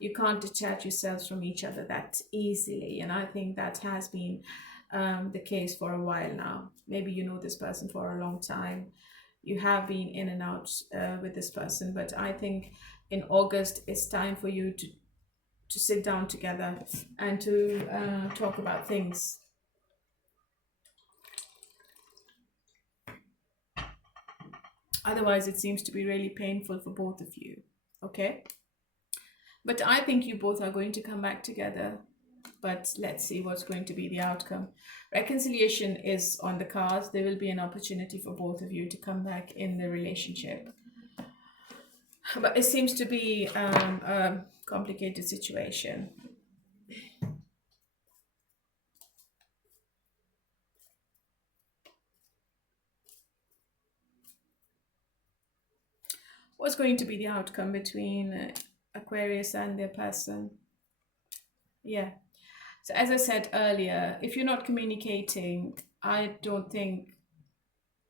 You can't detach yourselves from each other that easily, and I think that has been the case for a while now. Maybe you know this person for a long time. You have been in and out with this person, but I think in August it's time for you to sit down together and to talk about things. Otherwise, it seems to be really painful for both of you. Okay? But I think you both are going to come back together. But let's see what's going to be the outcome. Reconciliation is on the cards. There will be an opportunity for both of you to come back in the relationship. But it seems to be a complicated situation. What's going to be the outcome between Aquarius and their person? Yeah. So as I said earlier, if you're not communicating, I don't think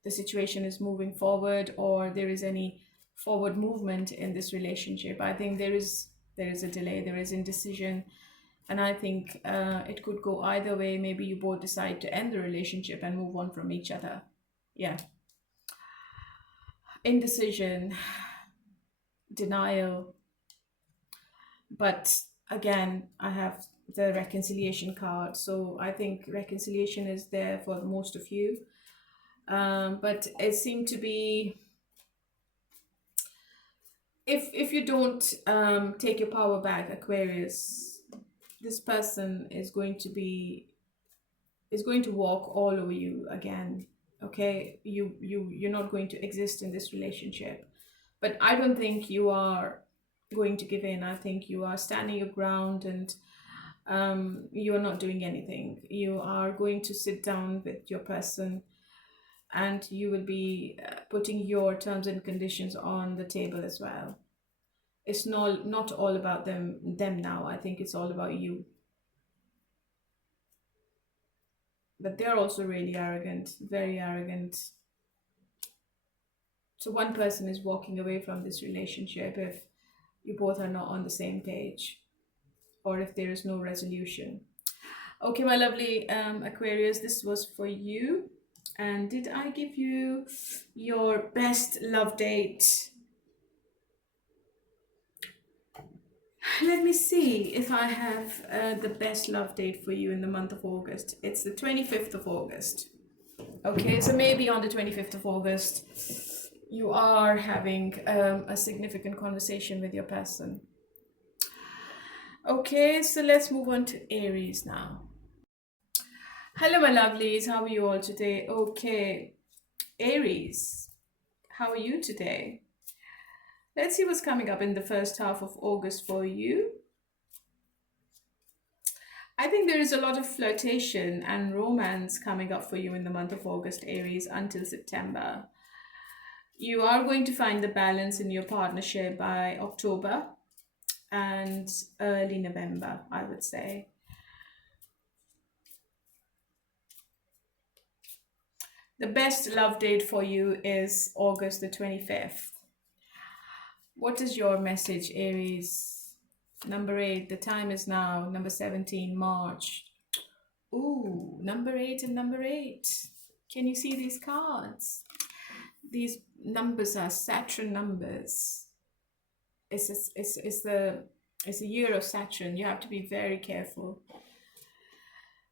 the situation is moving forward or there is any forward movement in this relationship. I think there is a delay, there is indecision, and I think it could go either way. Maybe you both decide to end the relationship and move on from each other. Yeah. Indecision, denial, but again, I have the reconciliation card, so I think reconciliation is there for most of you. But it seemed to be, if you don't take your power back, Aquarius, this person is going to walk all over you again. Okay, you're not going to exist in this relationship, but I don't think you are going to give in. I think you are standing your ground, and you are not doing anything. You are going to sit down with your person, and you will be putting your terms and conditions on the table as well. It's not all about them now. I think it's all about you. But they're also really arrogant, very arrogant. So one person is walking away from this relationship if you both are not on the same page, or if there is no resolution. Okay, my lovely Aquarius, this was for you. And did I give you your best love date? Let me see if I have the best love date for you in the month of August. It's the 25th of August. Okay, so maybe on the 25th of August, you are having a significant conversation with your person. Okay, so let's move on to Aries now. Hello, my lovelies. How are you all today? Okay, Aries, how are you today? Let's see what's coming up in the first half of August for you. I think there is a lot of flirtation and romance coming up for you in the month of August, Aries, until September. You are going to find the balance in your partnership by October and early November, I would say. The best love date for you is August the 25th. What is your message, Aries? Number 8, the time is now. Number 17, March. Ooh, number 8 and number 8. Can you see these cards? These numbers are Saturn numbers. It's a year of Saturn. You have to be very careful.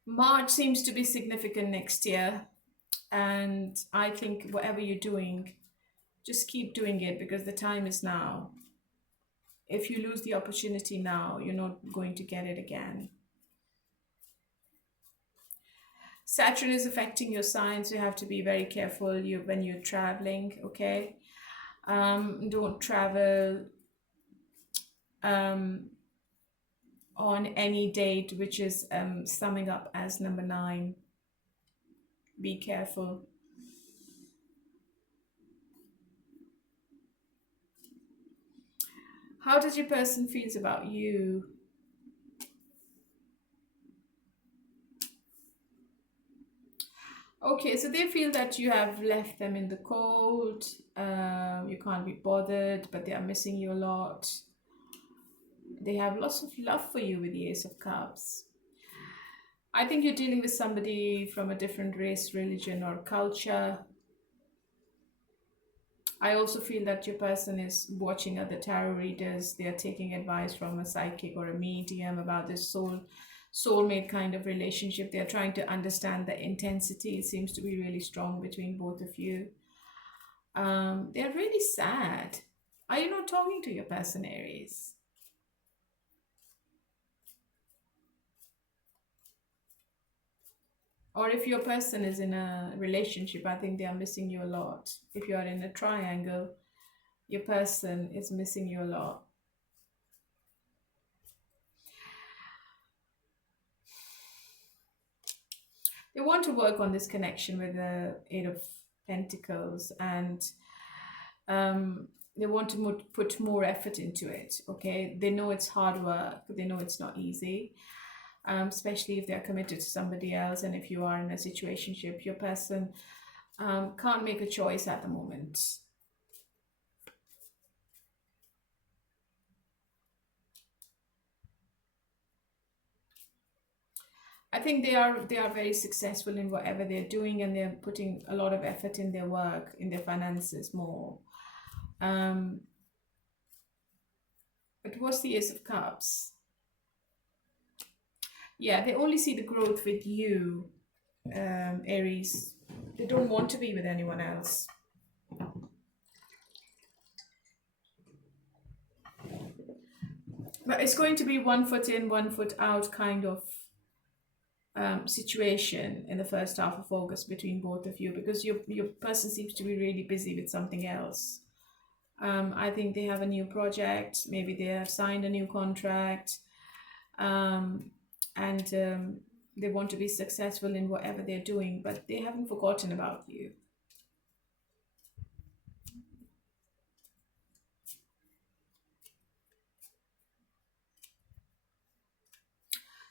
March seems to be significant next year. And I think whatever you're doing, just keep doing it because the time is now. If you lose the opportunity now, you're not going to get it again. Saturn is affecting your signs. You have to be very careful when you're traveling, okay? Don't travel on any date which is summing up as number 9. Be careful. How does your person feels about you? Okay, so they feel that you have left them in the cold. You can't be bothered, but they are missing you a lot. They have lots of love for you with the Ace of Cups. I think you're dealing with somebody from a different race, religion, or culture. I also feel that your person is watching other tarot readers. They are taking advice from a psychic or a medium about this soulmate kind of relationship. They are trying to understand the intensity. It seems to be really strong between both of you. They're really sad. Are you not talking to your person, Aries? Or if your person is in a relationship, I think they are missing you a lot. If you are in a triangle, your person is missing you a lot. They want to work on this connection with the Eight of Pentacles, and they want to put more effort into it. Okay, they know it's hard work. They know it's not easy, especially if they're committed to somebody else. And if you are in a situationship, your person can't make a choice at the moment. I think they are very successful in whatever they're doing, and they're putting a lot of effort in their work, in their finances more. Um, but what's the Ace of Cups? Yeah, they only see the growth with you, Aries. They don't want to be with anyone else. But it's going to be 1 foot in, 1 foot out kind of situation in the first half of August between both of you, because your person seems to be really busy with something else. I think they have a new project. Maybe they have signed a new contract, and they want to be successful in whatever they're doing, but they haven't forgotten about you.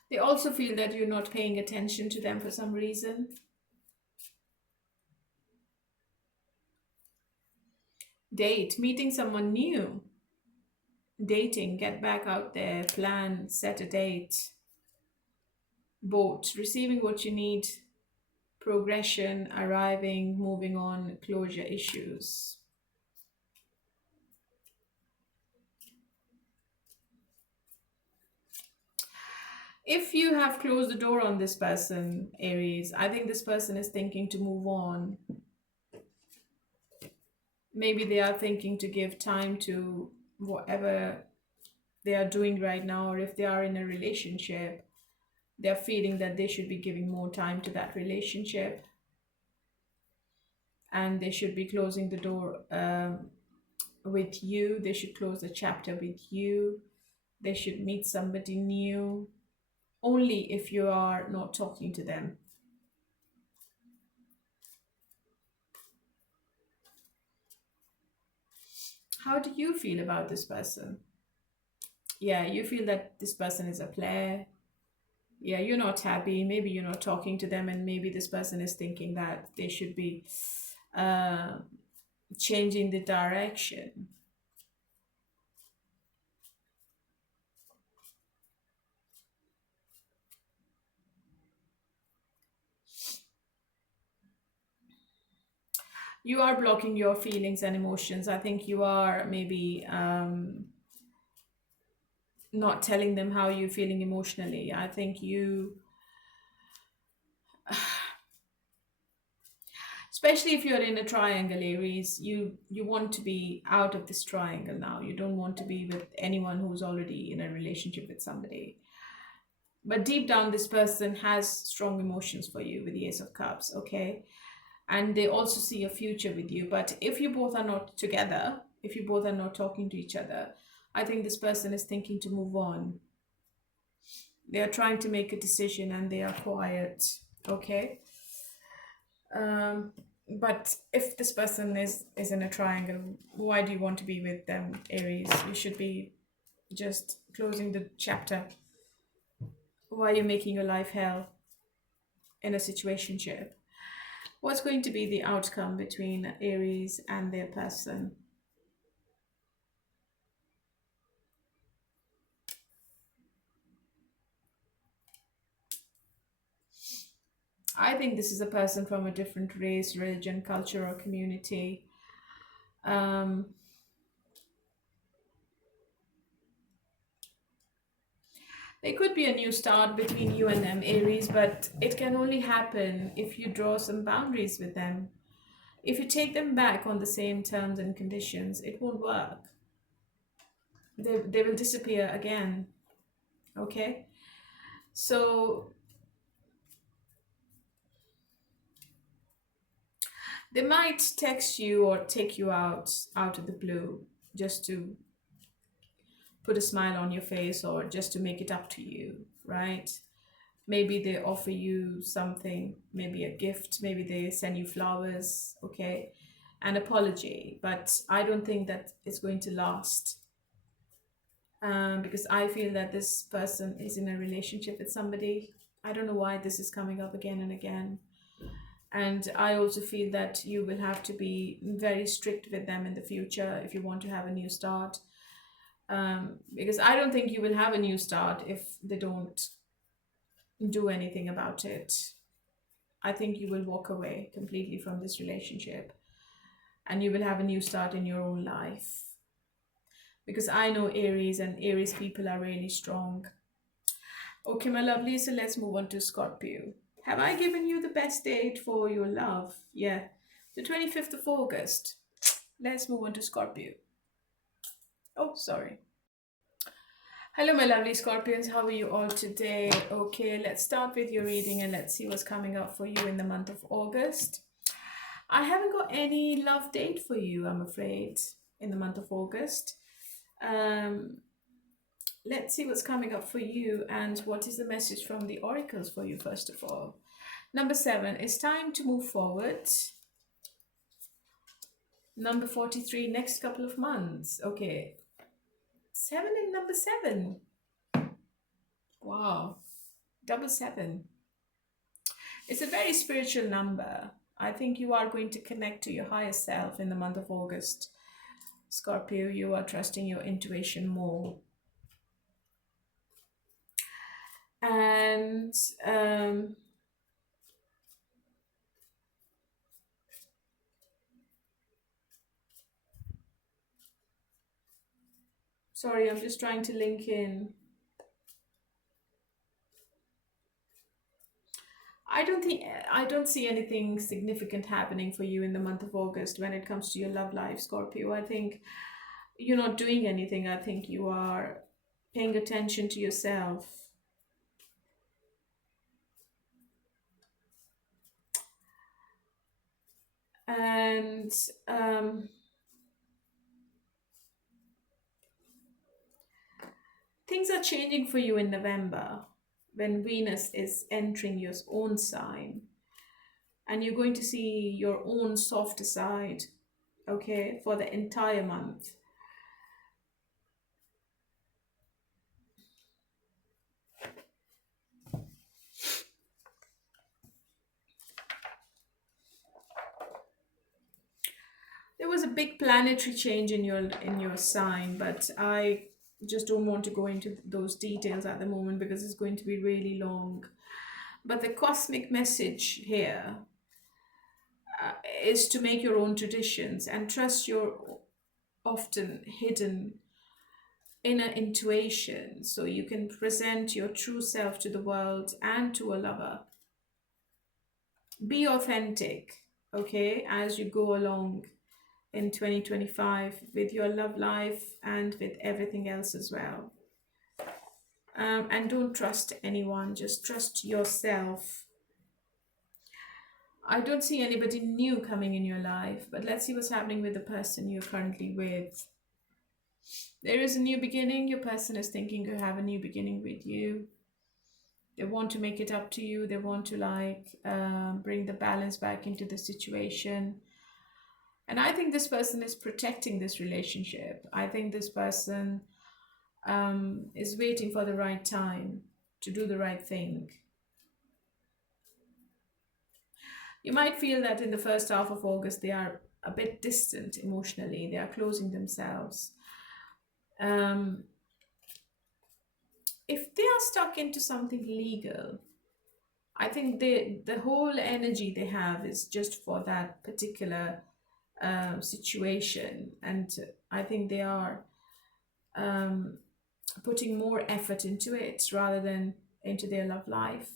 They also feel that you're not paying attention to them for some reason. Date, meeting someone new. Dating, get back out there, plan, set a date. Boat, receiving what you need, progression, arriving, moving on, closure issues. If you have closed the door on this person, Aries, I think this person is thinking to move on. Maybe they are thinking to give time to whatever they are doing right now, or if they are in a relationship, they're feeling that they should be giving more time to that relationship, and they should be closing the door with you. They should close the chapter with you. They should meet somebody new, only if you are not talking to them. How do you feel about this person? Yeah, you feel that this person is a player. Yeah, you're not happy. Maybe you're not talking to them, and maybe this person is thinking that they should be uh, changing the direction. You are blocking your feelings and emotions. I think you are maybe not telling them how you're feeling emotionally. I think you, especially if you're in a triangle, Aries, you want to be out of this triangle now. You don't want to be with anyone who's already in a relationship with somebody. But deep down, this person has strong emotions for you with the Ace of Cups, okay? And they also see a future with you. But if you both are not together, if you both are not talking to each other, I think this person is thinking to move on. They are trying to make a decision, and they are quiet, okay? Um, but if this person is in a triangle, why do you want to be with them, Aries? You should be just closing the chapter. Why are you making your life hell in a situationship? What's going to be the outcome between Aries and their person? I think this is a person from a different race, religion, culture, or community. Um, there could be a new start between you and them, Aries, but it can only happen if you draw some boundaries with them. If you take them back on the same terms and conditions, it won't work. They will disappear again. Okay? So they might text you or take you out of the blue just to put a smile on your face or just to make it up to you, right? Maybe they offer you something, maybe a gift, maybe they send you flowers, okay? An apology, but I don't think that it's going to last, because I feel that this person is in a relationship with somebody. I don't know why this is coming up again and again. And I also feel that you will have to be very strict with them in the future if you want to have a new start. Because I don't think you will have a new start if they don't do anything about it. I think you will walk away completely from this relationship and you will have a new start in your own life. Because I know Aries and Aries people are really strong. Okay, my lovely, so let's move on to Scorpio. Have I given you the best date for your love? Yeah, the 25th of August. Let's move on to Scorpio. Oh, sorry. Hello, my lovely Scorpions. How are you all today? Okay, let's start with your reading and let's see what's coming up for you in the month of August. I haven't got any love date for you, I'm afraid, in the month of August. Um, let's see what's coming up for you and what is the message from the oracles for you, first of all. Number 7, it's time to move forward. Number 43, next couple of months. Okay, 7 and number 7. Wow, double 7. It's a very spiritual number. I think you are going to connect to your higher self in the month of August. Scorpio, you are trusting your intuition more. And sorry, I'm just trying to link in. I don't see anything significant happening for you in the month of August when it comes to your love life, Scorpio. I think you're not doing anything. I think you are paying attention to yourself. And things are changing for you in November when Venus is entering your own sign. And you're going to see your own softer side, okay, for the entire month. There was a big planetary change in your sign, but I just don't want to go into those details at the moment because it's going to be really long. But the cosmic message here is to make your own traditions and trust your often hidden inner intuition so you can present your true self to the world and to a lover. Be authentic, okay, as you go along in 2025 with your love life and with everything else as well. And don't trust anyone, just trust yourself. I don't see anybody new coming in your life, but let's see what's happening with the person you're currently with. There is a new beginning. Your person is thinking to have a new beginning with you. They want to make it up to you. They want to like bring the balance back into the situation. And I think this person is protecting this relationship. I think this person is waiting for the right time to do the right thing. You might feel that in the first half of August, they are a bit distant emotionally. They are closing themselves. If they are stuck into something legal, I think the whole energy they have is just for that particular situation. And I think they are putting more effort into it rather than into their love life.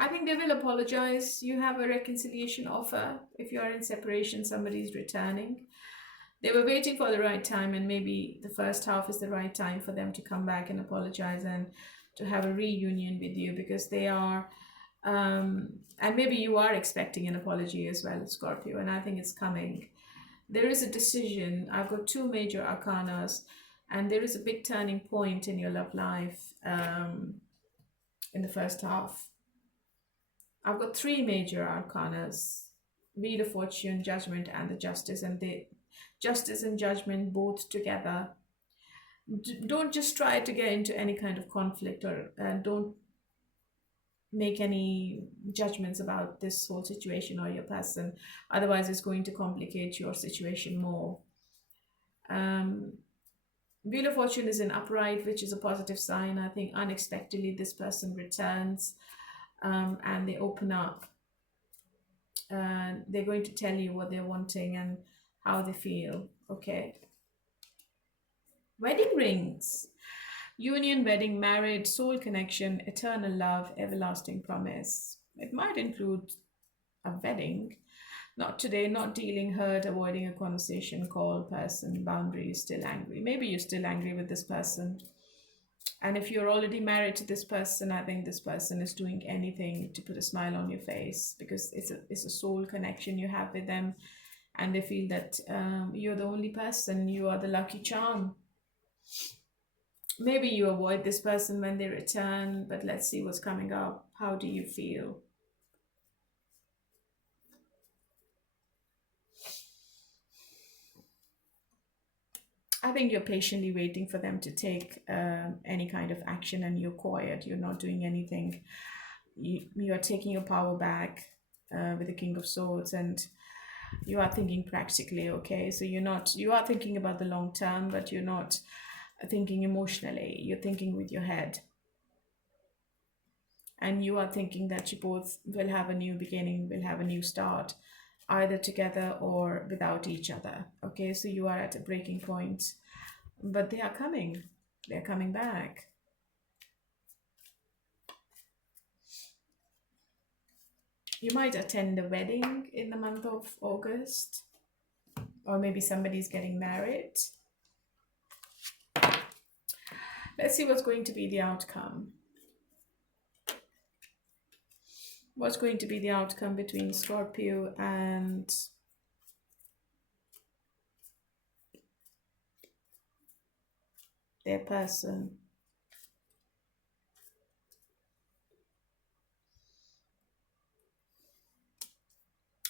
I think they will apologize. You have a reconciliation offer. If you are in separation, somebody is returning. They were waiting for the right time, and maybe the first half is the right time for them to come back and apologize and to have a reunion with you, because they are, and maybe you are expecting an apology as well, Scorpio, and I think it's coming. There is a decision. I've got two major arcanas, and there is a big turning point in your love life in the first half. I've got three major arcanas: Wheel of Fortune, Judgment, and the Justice. And the Justice and Judgment both together. Don't just try to get into any kind of conflict, or don't make any judgments about this whole situation or your person. Otherwise, it's going to complicate your situation more. Wheel of Fortune is in upright, which is a positive sign. I think unexpectedly this person returns. And they open up, and they're going to tell you what they're wanting and how they feel. Okay. Wedding rings: union, wedding, marriage, soul connection, eternal love, everlasting promise. It might include a wedding. Not today, not dealing, hurt, avoiding a conversation, call, person, boundaries, still angry. Maybe you're still angry with this person. And if you're already married to this person, I think this person is doing anything to put a smile on your face, because it's a soul connection you have with them. And they feel that you're the only person, you are the lucky charm. Maybe you avoid this person when they return, but let's see what's coming up. How do you feel? I think you're patiently waiting for them to take any kind of action, and you're quiet. You're not doing anything. You are taking your power back with the King of Swords, and you are thinking practically. Okay, so you are thinking about the long term, but you're not thinking emotionally. You're thinking with your head, and you are thinking that you both will have a new beginning, will have a new start, either together or without each other. Okay, so you are at a breaking point, but they are coming. They're coming back. You might attend a wedding in the month of August, or maybe somebody's getting married. Let's see what's going to be the outcome. What's going to be the outcome between Scorpio and their person?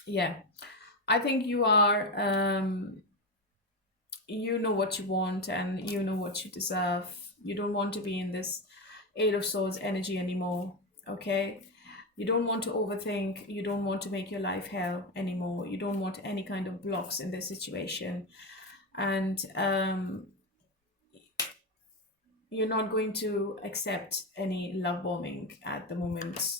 Yeah, I think you are, you know what you want, and you know what you deserve. You don't want to be in this Eight of Swords energy anymore, okay? You don't want to overthink. You don't want to make your life hell anymore. You don't want any kind of blocks in this situation. And you're not going to accept any love bombing at the moment.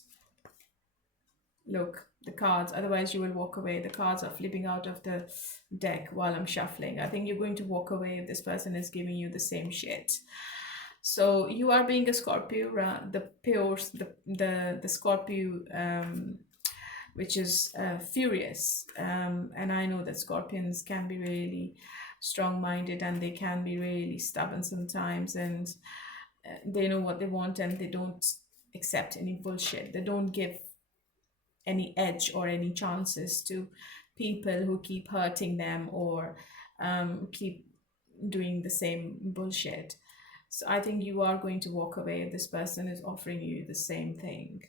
Look, the cards, otherwise you will walk away. The cards are flipping out of the deck while I'm shuffling. I think you're going to walk away if this person is giving you the same shit. So you are being a Scorpio, the Scorpio, which is furious. And I know that Scorpions can be really strong-minded, and they can be really stubborn sometimes, and they know what they want, and they don't accept any bullshit. They don't give any edge or any chances to people who keep hurting them, or keep doing the same bullshit. So I think you are going to walk away if this person is offering you the same thing.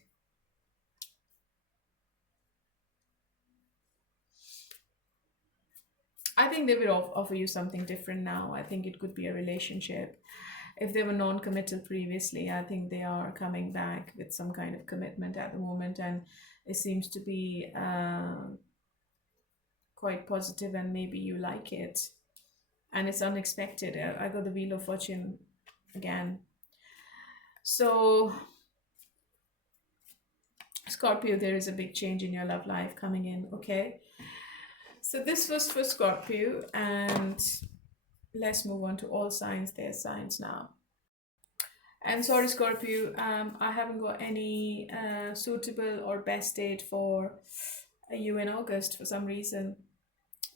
I think they will offer you something different now. I think it could be a relationship. If they were non-committal previously, I think they are coming back with some kind of commitment at the moment, and it seems to be quite positive, and maybe you like it, and it's unexpected. I got the Wheel of Fortune again. So Scorpio, there is a big change in your love life coming in, okay? So this was for Scorpio, and let's move on to all signs, their signs now. And sorry, Scorpio, I haven't got any suitable or best date for you in August for some reason.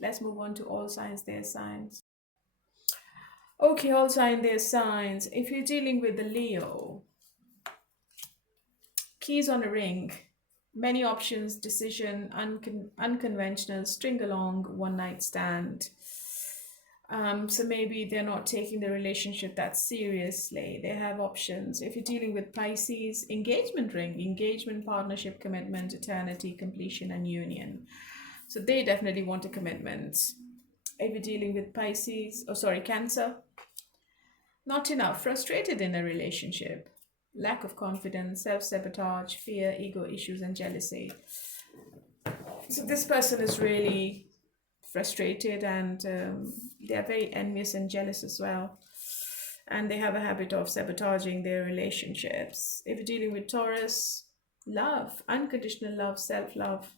Let's move on to all signs, their signs. Okay, all signs, their signs. If you're dealing with the Leo, keys on a ring, many options, decision, unconventional, string along, one night stand. So maybe they're not taking the relationship that seriously. They have options. If you're dealing with Pisces, engagement ring, engagement, partnership, commitment, eternity, completion, and union. So they definitely want a commitment. If you're dealing with Pisces, Cancer, not enough, frustrated in a relationship, lack of confidence, self-sabotage, fear, ego issues, and jealousy. So this person is really frustrated, and they are very envious and jealous as well. And they have a habit of sabotaging their relationships. If you're dealing with Taurus, love, unconditional love, self-love,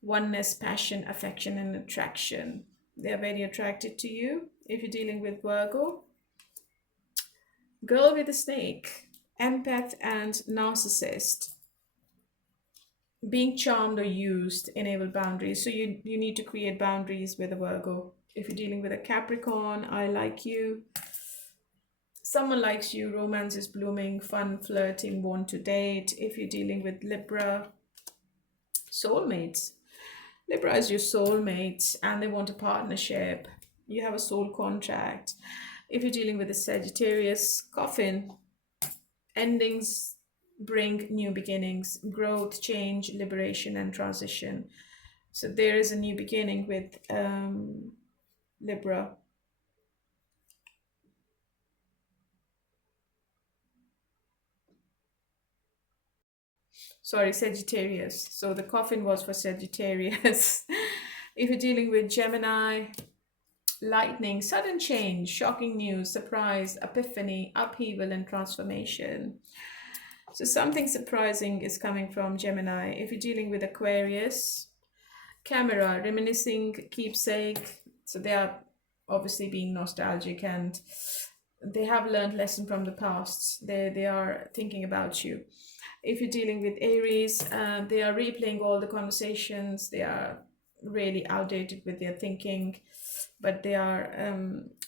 oneness, passion, affection, and attraction. They are very attracted to you. If you're dealing with Virgo, girl with a snake, empath and narcissist, being charmed or used, enable boundaries. So you need to create boundaries with a Virgo. If you're dealing with a Capricorn, I like you, someone likes you, romance is blooming, fun, flirting, want to date. If you're dealing with Libra, soulmates. Libra is your soulmate and they want a partnership. You have a soul contract. If you're dealing with a Sagittarius, coffin, endings bring new beginnings, growth, change, liberation, and transition. So there is a new beginning with Libra. Sorry, Sagittarius. So the coffin was for Sagittarius. If you're dealing with Gemini, lightning, sudden change, shocking news, surprise, epiphany, upheaval, and transformation. So something surprising is coming from Gemini. If you're dealing with Aquarius, camera, reminiscing, keepsake. So they are obviously being nostalgic and they have learned lesson from the past. They are thinking about you. If you're dealing with Aries, they are replaying all the conversations. They are really outdated with their thinking, but they are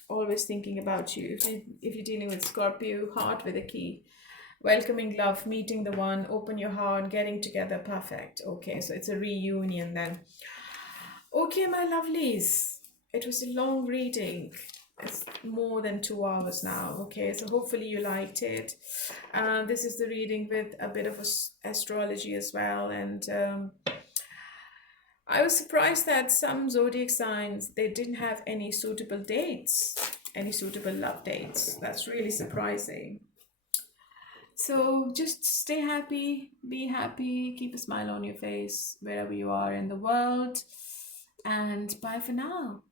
always thinking about you. If you're dealing with Scorpio, heart with a key, welcoming love, meeting the one, open your heart, getting together, perfect. Okay, so it's a reunion then. Okay, my lovelies, it was a long reading. It's more than 2 hours now. Okay, so hopefully you liked it. This is the reading with a bit of astrology as well, and I was surprised that some zodiac signs, they didn't have any suitable dates, any suitable love dates. That's really surprising. So just stay happy, be happy, keep a smile on your face wherever you are in the world, and bye for now.